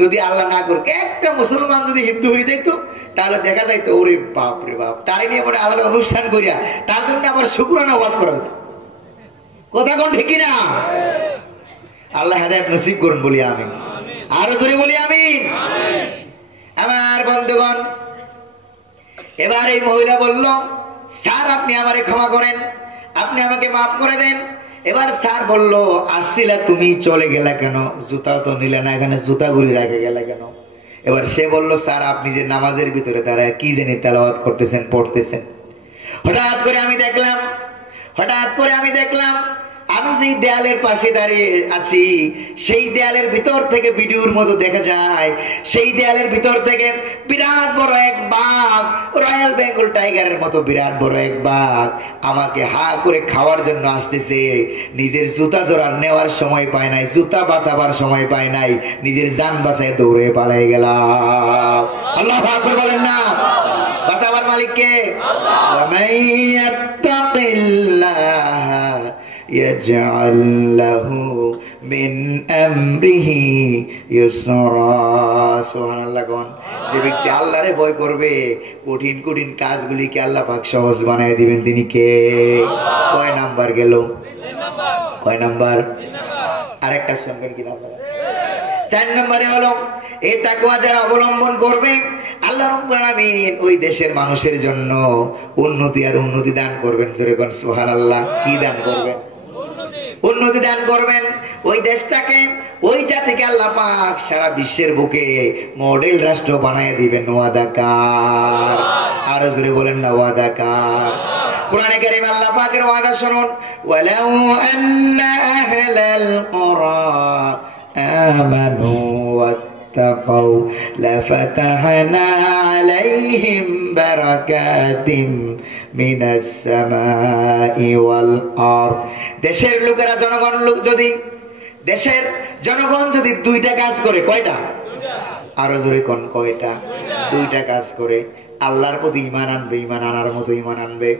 যদি আল্লাহ না করুক একটা মুসলমান যদি হিন্দু হয়ে যেত, তাহলে দেখা যাইতো ওরে বাপ রে বাপ, তারে নিয়ে পরে আলাদা অনুষ্ঠান করিয়া তার জন্য আবার শুকরানা ওয়াজ করা হতো। কথা কোন ঠিক কিনা? আল্লাহ হেদায়েত নসিব করুন বলি আমিন। আরো জোরে বলি আমিন। আমার বন্ধুগণ, এবার এই মহিলা বলল, স্যার আপনি আমারে ক্ষমা করেন, আপনি আমাকে মাফ করে দেন। এবার স্যার বলল, আসছিলা তুমি, চলে গেলা কেন? জুতা তো নিলে না, এখানে জুতাগুলি রেখে গেলা কেন? এবার সে বলল, স্যার আপনি যে নামাজের ভিতরে দাঁড়ায় কি জানি তেলাওয়াত করতেছেন, পড়তেছেন, হঠাৎ করে আমি দেখলাম আমি যেই দেয়ালের পাশে দাঁড়িয়ে আছি, সেই দেয়ালের ভিতর থেকে ভিডিওর মতো দেখা যায়, সেই দেয়ালের ভিতর থেকে বিরাট বড় এক বাঘ, রয়্যাল বেঙ্গল টাইগারের মতো বিরাট বড় এক বাঘ আমাকে হা করে খাওয়ার জন্য আসতেছে। নিজের জুতা জোড়া নেওয়ার সময় পায় নাই, জুতা বাঁচাবার সময় পায় নাই, নিজের জান বাঁচায় দৌড়ে পালাই গেলাম। আল্লাহু আকবার বলেন না? বাঁচাবার মালিক কে? আল্লাহ। يجعل له من امره يسرا। সুবহানাল্লাহ। কোন যে ব্যক্তি আল্লাহরে ভয় করবে, কঠিন কঠিন কাজগুলিকে আল্লাহ পাক সহজ বানায় দিবেন, তিনি কে? কয় নাম্বার গেল? কয় নাম্বার? আরেকটা শুনবেন কি নাম্বার? 4 নম্বরে হলো এই তাকওয়া যারা অবলম্বন করবে, আল্লাহ রাব্বুল আলামিন ওই দেশের মানুষের জন্য উন্নতি আর উন্নতি দান করবেন। যেরকম সুবহানাল্লাহ। কি দান করবেন? উন্নতি দান করবেন। ওই দেশটাকে, ওই জাতিকে আল্লাহ পাক সারা বিশ্বের বুকে মডেল রাষ্ট্র বানায় দিবেন। ওয়াদাকার। আরো জোরে বলেন না ওয়াদাকার। কুরআনে কারীম আল্লাহ পাকের ওয়াদা শুনুন, ওয়ালাউ আন্না আহলাল কুরা আমানু ওয়াত্তাকাউ লাফাতাহনা আলাইহিম বারাকাতিম মিনাস সামাই ওয়াল আরদ। দেশের লোকেরা দেশের জনগণ যদি দুইটা কাজ করে, কয়টা? আরো জোরে কোন, কয়টা? দুইটা কাজ করে। আল্লাহর প্রতি ঈমান আনবে, ঈমান আনার মতো ঈমান আনবে,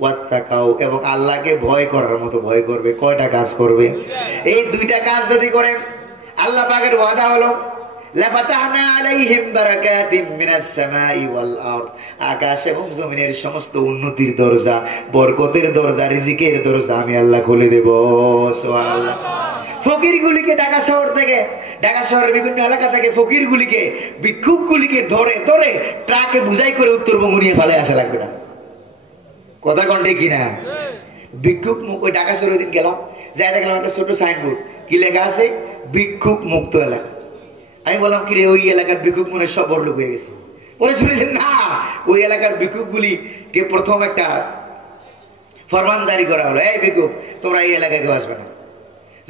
ওয়াত্তাকাউ এবং আল্লাহকে ভয় করার মতো ভয় করবে। কয়টা কাজ করবে? এই দুইটা কাজ যদি করে, আল্লাহ পাকের ওয়াদা হলো লাফাতাহনা আলাইহিম বারাকাতিম মিনাস সামাই ওয়াল আরদ, আকাশ এবং জমিনের সমস্ত উন্নতির দরজা, বরকতের দরজা, রিজিকের দরজা আমি আল্লাহ খুলে দেব। সুবহানাল্লাহ। ফকিরগুলিকে ঢাকা শহরের বিভিন্ন এলাকা থেকে ফকিরগুলিকে, ভিক্ষুকগুলিকে ধরে ট্রাকে বুঝাই করে উত্তরবঙ্গ নিয়ে ফেলে আসা লাগবে না। কথা কোন ঠিক কিনা? ভিক্ষুক মুক্ত। ওই ঢাকা শহরের দিন গেলাম, যাই দেখলাম একটা ছোট সাইনবোর্ড, কি লেখা আছে? ভিক্ষুক মুক্ত এলাকা। আমি বললাম, কি রে, ওই এলাকার ভিক্ষুক মনে সব বড় লোক হয়ে গেছে? ওরা শুনেছেন না, ওই এলাকার ভিক্ষুকগুলিকে প্রথম একটা ফরমান জারি করা হলো, এই ভিক্ষুক তোমরা এই এলাকায় কেউ আসবে না,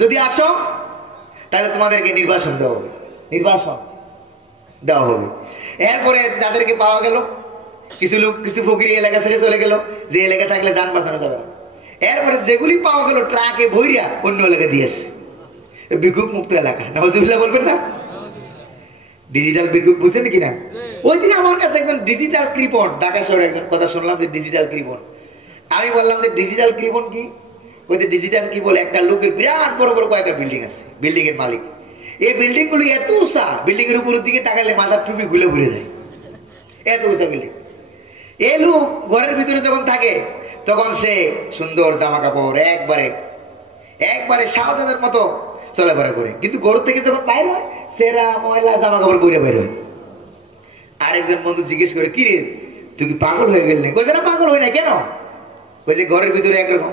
যদি আসো তাহলে তোমাদেরকে নির্বাসন দেওয়া হবে। এরপরে যাদেরকে পাওয়া গেল, কিছু ফকির এলাকা ছেড়ে চলে গেল, যে এলাকা থাকলে যান বাঁচানো যাবে না। এরপরে যেগুলি পাওয়া গেল ট্রাকে ভইরা অন্য এলাকা দিয়ে আসে। ভিক্ষুক মুক্ত এলাকা, নাউজুবিল্লাহ বলবেন না? ডিজিটাল ভিক্ষুক বুঝছেন কিনা? ওই দিন আমার কাছে একজন ডিজিটাল কৃপণ, ঢাকা শহরে একজন কথা শুনলাম যে ডিজিটাল কৃপণ। আমি বললাম যে ডিজিটাল কৃপণ কি? ওই যে ডিজিটাল কি বলে, একটা লোকের বিরাট বড় বড় কয়েকটা বিল্ডিং আছে, বিল্ডিং এর মালিক। এই বিল্ডিং গুলো এত উঁচা, বিল্ডিং এর উপরের দিকে তাকালে মাথার টুপি ঘুরে ঘুরে যায়, এত উঁচা বিল্ডিং। এই লোক ঘরের ভিতরে যখন থাকে তখন সে সুন্দর জামা কাপড় একবারে শাহজাদের মতো চলাফেরা করে, কিন্তু ঘর থেকে যখন বাইর হয় সেরা ময়লা জামা কাপড় বইরে বাইর হয়। আরেকজন বন্ধু জিজ্ঞেস করে, কি রে তুই কি পাগল হয়ে গেলি? কইছে না, পাগল হয় না। কেন? কইছে ঘরের ভিতরে একরকম,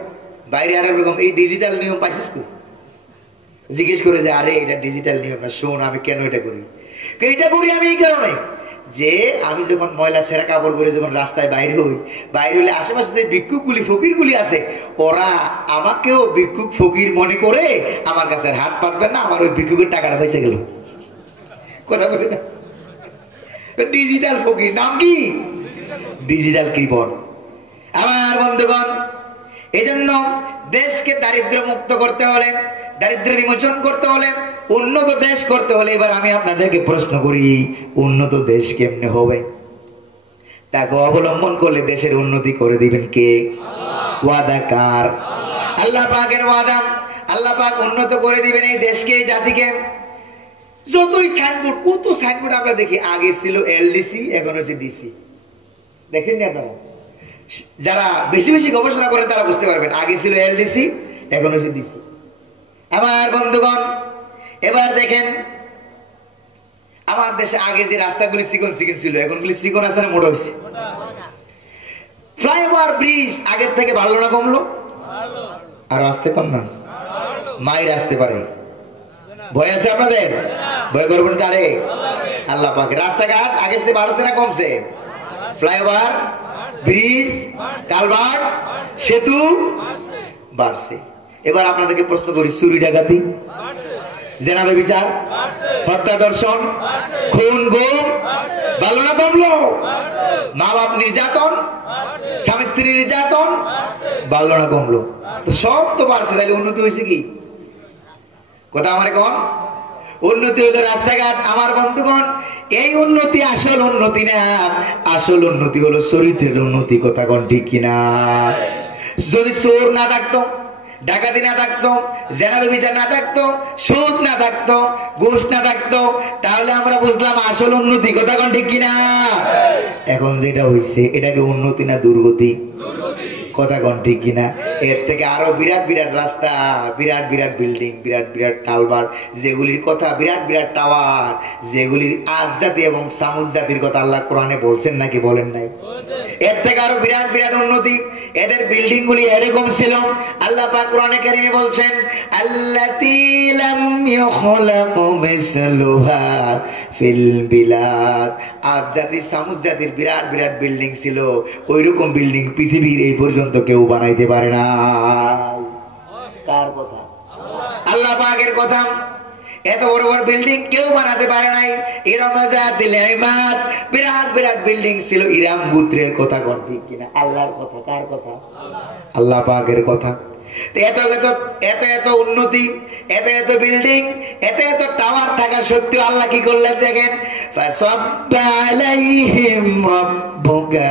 বাইরে আর একরকম। এই ডিজিটাল নিয়ম পাইছিস কই? জিজ্ঞেস করে যে, আরে এটা ডিজিটাল নিয়ম না, শোন আমি কেন এটা করি। এটা করি আমি এই কারণে যে আমি যখন ময়লা সেরা কাপড় পরে যখন রাস্তায় বাইরে হলে আশেপাশে যে ভিক্ষুকগুলি ফকিরগুলি আছে, ওরা আমাকেও ভিক্ষুক ফকির মনে করে আমার কাছে হাত পাতবেন না, আমার ওই ভিক্ষুকের টাকাটা বেঁচে গেল। কথা বলে না? ডিজিটাল ফকির, নাম কি? ডিজিটাল কৃপণ। আমার বন্ধুগণ, এজন্য দেশকে দারিদ্র্য মুক্ত করতে হলে, দারিদ্র্য বিমোচন করতে হলে, উন্নত দেশ করতে হলে, এবার আমি আপনাদেরকে প্রশ্ন করি, উন্নত দেশ কেমনে হবে? তাকে অবলম্বন করলে দেশের উন্নতি করে দিবেন কে? ওয়াদা কার? আল্লাহ পাকের ওয়াদা। আল্লাহ পাক উন্নত করে দিবেন এই দেশকে, এই জাতিকে। যতই সাইনবোর্ড, কত সাইনবোর্ড আমরা দেখি, আগে ছিল এলডিসি, এখন হচ্ছে ডিসি। দেখেন না আপনারা? যারা বেশি বেশি গবেষণা করেন তারা বুঝতে পারবেন, আগে ছিল এলডিসি, এখন হচ্ছে ডিসি। আমার বন্ধুগণ, এবার দেখেন আমার দেশে আগে যে রাস্তাগুলি চিকন ছিল, এখনগুলি চিকন আছে না মোটা হয়েছে? ফ্লাইওভার ব্রিজ আগের থেকে ভালো না কমলো? আর আসতে কম না, মায়ের আসতে পারে। ভয় আছে আপনাদের? ভয় করবেন কারে? আল্লাহ পাকে। রাস্তাঘাট আগের চেয়ে বাড়ছে না কমছে? ফ্লাইওভার, ব্রিজ, কালভার্ট, সেতু বাড়ছে। এবার আপনাদেরকে প্রশ্ন করি, চুরি ডাকাতি, জেনাবে বিচার, হত্যা দর্শন, খুন গুম ভালো না কমলো? মা বাপ নির্যাতন, স্বামী স্ত্রী নির্যাতন ভালো না কমলো? তো সব তো বাড়ছে, তাহলে উন্নতি হয়েছে কি? কথা আমার কন? উন্নতি হলো রাস্তাঘাট। আমার বন্ধুগণ, এই উন্নতি আসল উন্নতি না, আসল উন্নতি হলো চরিত্রের উন্নতি। কথা কোন ঠিক কিনা? যদি চোর না থাকতো, ডাকাতি না থাকতো, জেনাবে বিচার না থাকতো, সুদ না থাকতো, ঘুষ না থাকতো, তাহলে আমরা বুঝলাম আসল উন্নতি। কথা কোন ঠিক কিনা? এখন যেটা হইছে, এটাকে উন্নতি না দুর্গতি? কথা কোন ঠিক কিনা? এর থেকে আরো বিরাট বিরাট রাস্তা, বিরাট বিরাট বিল্ডিং, বিরাট বিরাট কালভার্ট, যেগুলির কথা বিরাট বিরাট টাওয়ার, যেগুলির আদ জাতি এবং সামুদ জাতির কথা আল্লাহ কোরআনে বলছেন নাকি বলেন নাই? এর থেকে আরো বিরাট বিরাট উন্নতি। এদের বিল্ডিং গুলি এরকম ছিল, আল্লাহ পাক কোরআনে কারিমে বলছেন আল্লাতী লাম ইউখলাকু মিসলুহা ফিল বিলাদ। আদ জাতি সামুদ জাতির বিরাট বিরাট বিল্ডিং ছিল, ওইরকম বিল্ডিং পৃথিবীর এই পর্যন্ত কেউ বানাইতে পারে না। কার কথা? আল্লাহ পাকের কথা। এত বড় বড় বিল্ডিং কেউ বানাতে পারে নাই। বিরাট বিরাট বিল্ডিং ছিল, ইরাম গোত্রের কথা কোন ঠিক কিনা? আল্লাহর কথা। কার কথা? আল্লাহ পাকের কথা। এত এত এত এত উন্নতি, এত এত বিল্ডিং, এত এত টাওয়ার থাকা সত্ত্বেও আল্লাহ কি করলেন দেখেন, ফাসাব্বা আলাইহিম রাব্বুকা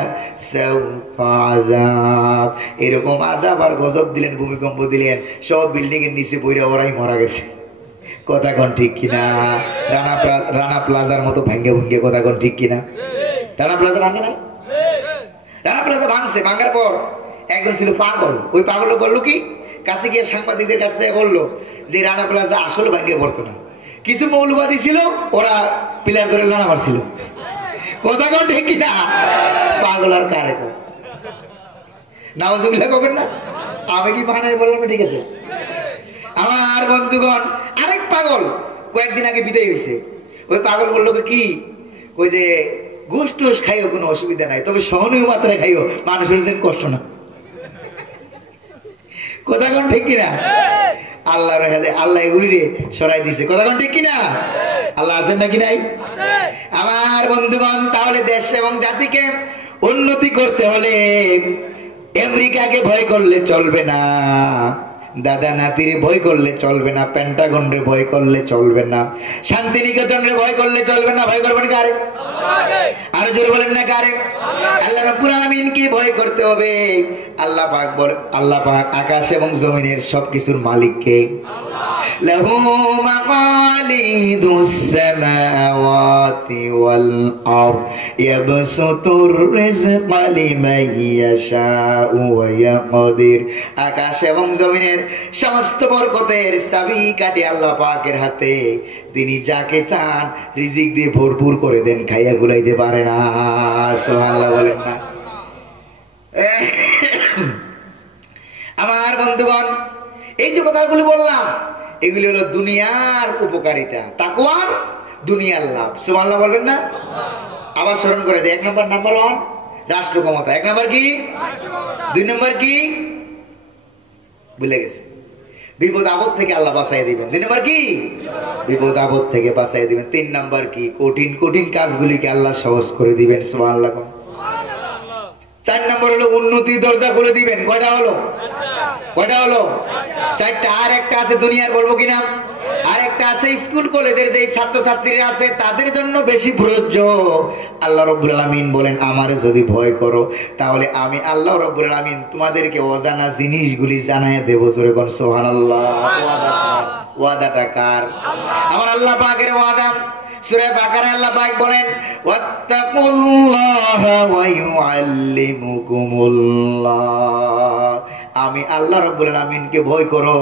সাওতা আযাব। এরকম আযাব আর গজব দিলেন, ভূমিকম্প দিলেন, সব বিল্ডিং এর নিচে পড়ে ওরাই মারা গেছে। কথা কোন ঠিক কিনা? রানা প্লাজার মতো ভাঙ্গে ভুঙ্গে, কথা কোন ঠিক কিনা? রানা প্লাজা ভাঙে নাই? রানা প্লাজা ভাঙছে, ভাঙার পর একজন ছিল পাগল। ওই পাগল বললো কি, কাছে গিয়ে সাংবাদিকদের কাছে বললো যে রানা প্লাজা আসলে ভাঙ্গে পড়তো না, কিছু মৌলবাদী ছিল, ওরা পিলার ধরে লানা মারছিল। কথা কোন ঠিক কিনা? পাগল আর কারে কো নাউজুবিল্লাহ কবেন না? আমি কি বানাই বললাম ঠিক আছে? আমার বন্ধুগণ, আরেক পাগল কয়েকদিন আগে বিদায় হয়েছে। ওই পাগল বললো কি, ওই যে ঘুষ টুস খাইও কোনো অসুবিধা নাই, তবে সহনীয় মাত্রায় খাইও, মানুষের যেন কষ্ট না। কথা কোন ঠিক কিনা? আল্লাহর হাতে আল্লাহ এগুলি রে সরাই দিছে। কথা কোন ঠিক কিনা? আল্লাহ আছেন নাকি নাই? আমার বন্ধুগণ, তাহলে দেশ এবং জাতিকে উন্নতি করতে হলে আমেরিকাকে ভয় করলে চলবে না, দাদা নাতিরে ভয় করলে চলবে না, পেন্টাগনরে ভয় করলে চলবে না, শান্তিনিকেতনরে ভয় করলে চলবে না। ভয় করবেন কারে? আরো জোরে বলেন না কারে? আল্লাহ রাব্বুল আলামিনকে ভয় করতে হবে। আল্লাহ পাক বলে, আল্লাহ পাক আকাশ এবং জমিনের সবকিছুর মালিক কে? লাহু মাকালিদুস সামাওয়াতি ওয়াল আরদ ইয়াবসুতুর রিজকা লিমান ইয়াশাউ ওয়া ইয়াকদির। আকাশ এবং জমিনের সমস্ত বরকতের চাবিকাঠি আল্লাহ পাকের হাতে। তিনি যাকে চান রিজিক দিয়ে ভরপুর করে দেন, খাইয়া গুলাইতে পারে না। সুবহানাল্লাহ বলেন না? আমার বন্ধুগণ, এই যে কথাগুলো বললাম, এগুলি হলো দুনিয়ার উপকারিতা, তাকওয়ার দুনিয়ার লাভ। সুবহানাল্লাহ বলবেন না? আবার স্মরণ করে দেয়। নাম্বার 1 রাষ্ট্র ক্ষমতা। 1 নাম্বার কি? 2 নাম্বার কি? ভুলে গেছে। বিপদ আপদ থেকে আল্লাহ বাঁচাই দিবেন। 2 নাম্বার কি? বিপদ আপদ থেকে বাঁচাই দিবেন। 3 নাম্বার কি? কঠিন কঠিন কাজগুলিকে আল্লাহ সহজ করে দিবেন। সুবহানাল্লাহ। 4 নাম্বার হলো উন্নতির দরজা খুলে দিবেন। কয়টা হলো? কয়টা হলো? 4টা। আর একটা আছে দুনিয়ার, বলবো কিনা? আর একটা আছে স্কুল কলেজের যে ছাত্রছাত্রীরা আছে তাদের জন্য বেশি প্রযোজ্য। আল্লাহ রাব্বুল আলামিন বলেন, আমারে যদি ভয় করো তাহলে আমি আল্লাহ রাব্বুল আলামিন তোমাদেরকে অজানা জিনিসগুলি জানায় দেব। জোরে কোন সুবহানাল্লাহ। ওয়াদাটা কার? আমার আল্লাহ পাকের ওয়াদা। সূরা বাকারায় আল্লাহ পাক বলেন, ওয়াত্তাকুল্লাহা ওয়া ইউআল্লিমুকুমুল্লাহ। আমি আল্লাহ রাব্বুল আলামিনকে ভয় করো,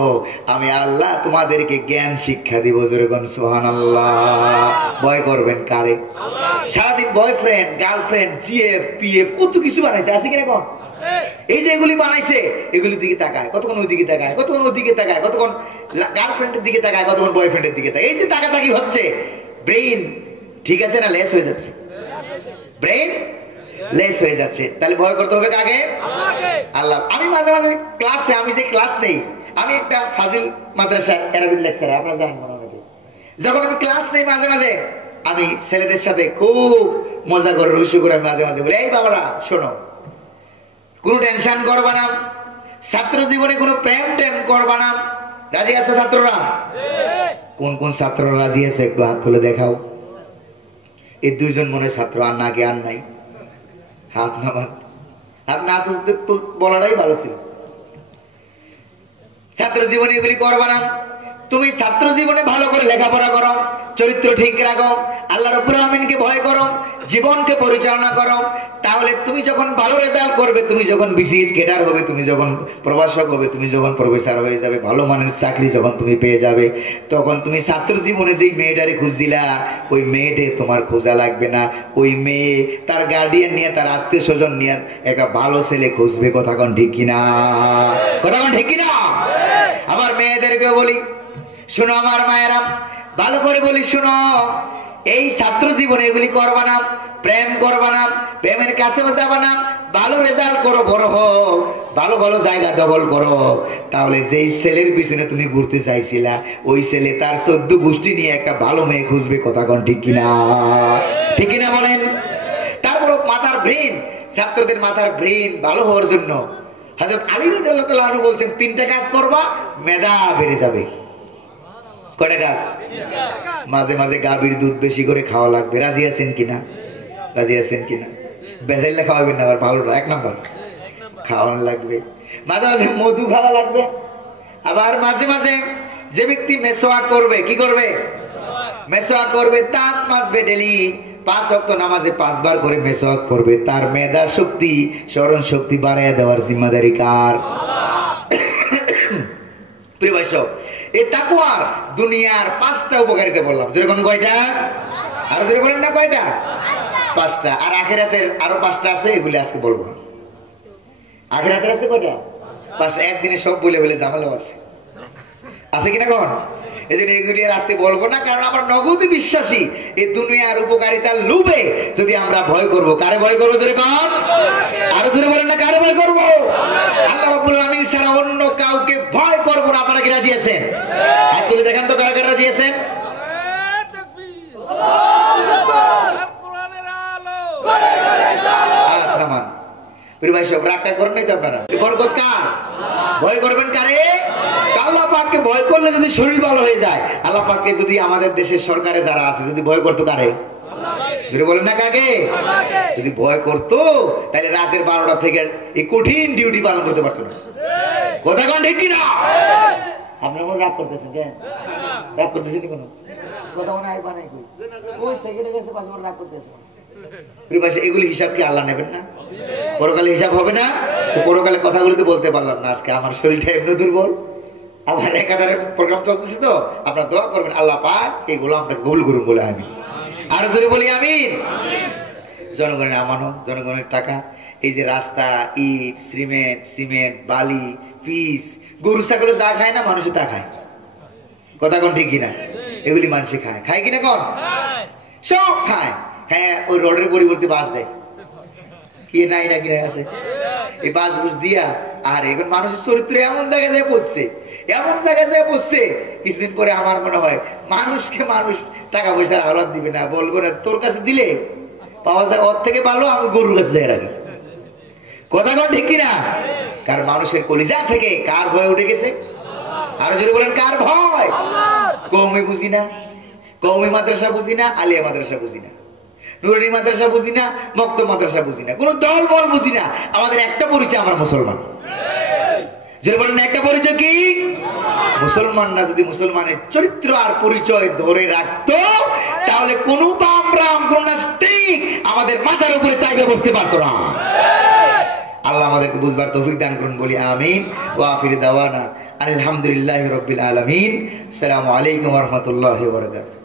আমি আল্লাহ তোমাদেরকে জ্ঞান শিক্ষা দিব। জোরে কোন সুবহানাল্লাহ। ভয় করবেন কারে? সারাদিন বয়ফ্রেন্ড, গার্লফ্রেন্ড, জিএফ, পিএফ কত কিছু বানাইছে, আছে কিনা কোন? এই যে এগুলি বানাইছে, এগুলির দিকে তাকায়, কতক্ষণ ওই দিকে তাকায়, কতক্ষণ ওই দিকে তাকায়, কতক্ষণ গার্লফ্রেন্ডের দিকে তাকায়, কতক্ষণ বয়ফ্রেন্ডের দিকে তাকায়। এই যে তাকাতাকি হচ্ছে, ব্রেইন ঠিক আছে না লেস হয়ে যাচ্ছে? ব্রেইন লেস হয়ে যাচ্ছে। তাহলে ভয় করতে হবে কাকে? আল্লাহ। আমি মাঝে মাঝে ক্লাসে, আমি যে ক্লাস নেই, আমি একটা ফাজিল মাদ্রাসার অ্যারাবিক লেকচারার, আপনারা জানেন মনে হয়। যখন আমি ক্লাস নেই মাঝে মাঝে আমি ছেলেদের সাথে খুব মজা করে রসু করে মাঝে মাঝে বলি, এই বাবারা শোনো, কোনো টেনশন করবা না, ছাত্র জীবনে কোনো প্রেম টেন করবা না। রাজি আছো ছাত্ররা? কোন কোন ছাত্ররা রাজি আছে একটু হাত তুলে দেখাও। এই 2 জন মনে ছাত্র, আর নাকি আর নাই? হাত না তুলতে বলাটাই ভালো ছিল। ছাত্র জীবনে এগুলি করবা না। তুমি ছাত্র জীবনে ভালো করে লেখাপড়া করো, চরিত্র ঠিক রাখো, আল্লাহ রাব্বুল আমিনকে ভয় করো, জীবনকে পরিচালনা করো, তাহলে তুমি যখন ভালো রেজাল্ট করবে, তুমি যখন বিসিএস ক্যাডার হবে, তুমি যখন প্রভাষক হবে, তুমি যখন প্রফেসর হয়ে যাবে, ভালো মানের চাকরি যখন তুমি পেয়ে যাবে, তখন তুমি ছাত্র জীবনে যেই মেয়েটারে খুঁজছিলা ওই মেয়েটে তোমার খোঁজা লাগবে না। ওই মেয়ে তার গার্ডিয়ান নিয়ে, তার আত্মীয় স্বজন নিয়ে একটা ভালো ছেলে খুঁজবে। কথা কোন ঠিক কিনা? কথা কোন ঠিক কিনা? আমার মেয়েদেরকে বলি, শোনো আমার মায়েরা, ভালো করে বলি শোনো, এই ছাত্র জীবনে এগুলি করবা না, প্রেম করবা না, প্রেমের কাছে যাবা না, ভালো রেজাল্ট করো, বড় হও, ভালো ভালো জায়গা দখল করো, তাহলে যেই ছেলের পিছনে তুমি ঘুরতে চাইছিলা ওই ছেলে তার 14 গোষ্ঠী নিয়ে একটা ভালো মেয়ে খুঁজবে। কথা কোন ঠিক কিনা? ঠিক কিনা বলেন? তারপর মাথার ব্রেন, ছাত্রদের মাথার ব্রেন ভালো হওয়ার জন্য হযরত আলী রাদিয়াল্লাহু তাআলা আনহু বলছেন 3টা কাজ করবা, মেধা বেড়ে যাবে। কয়টা কাজ? মাঝে মাঝে গাভীর দুধ বেশি করে খাওয়া লাগবে। রাজি আছেন কিনা? রাজি আছেন কিনা? বেজাইলে খাওয়াবেন না, আবার ভালোটা 1 নাম্বার খাওয়ানো লাগবে। মাঝে মাঝে মধু খাওয়া লাগবে। আবার মাঝে মাঝে যে ব্যক্তি মেসওয়াক করবে, কি করবে? মেসওয়াক করবে, দাঁত মাজবে ডেলি, 5 ওয়াক্ত নামাজে 5 বার করে মেসওয়াক পড়বে। তার মেধা শক্তি, স্মরণ শক্তি বাড়াইয়া দেওয়ার জিম্মাদারি কার? প্রিয় ভাই সব, এই তাকওয়ার দুনিয়ার 5টা উপকারিতা বললাম। যেরকম কয়টা? আরো জোরে বলেন না, কয়টা? 5টা। আর আখিরাতের আরো 5টা আছে, এগুলি আজকে বলবো। আখিরাতের আছে কয়টা? 5টা। একদিনে সব বলে বলে ঝামেলা আছে কিনা কোন? এই জন্য এগুলি আর আজকে বলবো না, কারণ আমরা নগদে বিশ্বাসী। এই দুনিয়ার উপকারিতার লোভে যদি আমরা ভয় করব, কারে ভয় করবো? জোরে কর, আরো জোরে বলেন না, কারে ভয় করবো? আল্লাহ রাব্বুল আমিন ছাড়া অন্য কাউকে ভয় করবো না। আপনারা কি রাজি আছেন? হাত তুলে দেখান তো কারা কারা রাজি আছেন। ভাই সব রাগটা করেন নাই তো আপনারা? বরকত কার? ভয় করবেন কারে? আল্লাহ পাককে ভয় করলে যদি শরীর ভালো হয়ে যায়, আল্লাহ পাককে যদি আমাদের দেশের সরকারে যারা আছে যদি ভয় করতো কারে? যদি বলেন না কাকে? যদি ভয় করতো তাহলে রাতের 12টা থেকে এই কঠিন ডিউটি পালন করতে পারতো না। কথা কোন ঠিক কিনা? আপনারা মনে রাগ করতেছেন কেন? রাগ করতেছেন কি কোনো? কথা মনে হয় বানাই কই ওই সেকেন্ডে গেছে পাশে রাগ করতেছে। এগুলি হিসাব কি আল্লাহ নেবেন না? পরকালে হিসাব হবে না? পরকালে কথাগুলো তো বলতে পারলাম না। আজকে আমার শরীরটা এমনি দুর্বল, আমার একাধারে প্রোগ্রাম চলতেছে, তো আপনারা দোয়া করবেন আল্লাহ পাক এগুলো আপনাকে কবুল করুন বলে আমি আরো জোরে বলি আমিন। জনগণের আমানত, জনগণের টাকা, এই যে রাস্তা, ইট, সিমেন্ট, বালি, পিস, গরু ছাগল যা খায় না মানুষে তা খায়। কথা কোন ঠিক কিনা? এগুলি মানুষে খায়, খায় কিনা কোন? সব খায়। হ্যাঁ, ওই রোডের পরিবর্তে বাস দেয়। কি নাই না কিনা আছে এই বাস বুঝ দিয়া। আর এখন মানুষের চরিত্র এমন জায়গায় যায় পড়ছে, এমন জায়গায় যায় পড়ছে, কিছুদিন পরে আমার মনে হয় মানুষকে মানুষ টাকা পয়সার আওলাদ দিবে না, বলবো না তোর কাছে দিলে পাওয়া যায় ওর থেকে ভালো আমি গরুর কাছে যাই রাখি। কথা কোন ঠিক কিনা? কারণ মানুষের কলিজা থেকে কার ভয় উঠে গেছে? আরো যদি বলেন কার ভয়? কওমি বুঝি না, কওমি মাদ্রাসা বুঝি না, আলিয়া মাদ্রাসা বুঝি না, নুরানি মাদ্রাসা বুঝি না, মক্তব মাদ্রাসা বুঝি না, কোন দল বল বুঝি না। আমাদের একটা পরিচয়, আমরা মুসলমান। যদি বলেন একটা পরিচয় কি? মুসলমানরা যদি মুসলমানের চরিত্র আর পরিচয় ধরে রাখতো তাহলে কোন বামরাম, কোন নাস্তিক আমাদের মাথার উপরে চাইবে বসতে পারতো না। আল্লাহ আমাদেরকে বুঝবার তৌফিক দান করুন বলি আমিন। ওয়া আখিরু দাওয়ানা আলহামদুলিল্লাহি রাব্বিল আলামিন। আসসালামু আলাইকুম ওয়া রাহমাতুল্লাহি ওয়া বারাকাতুহু।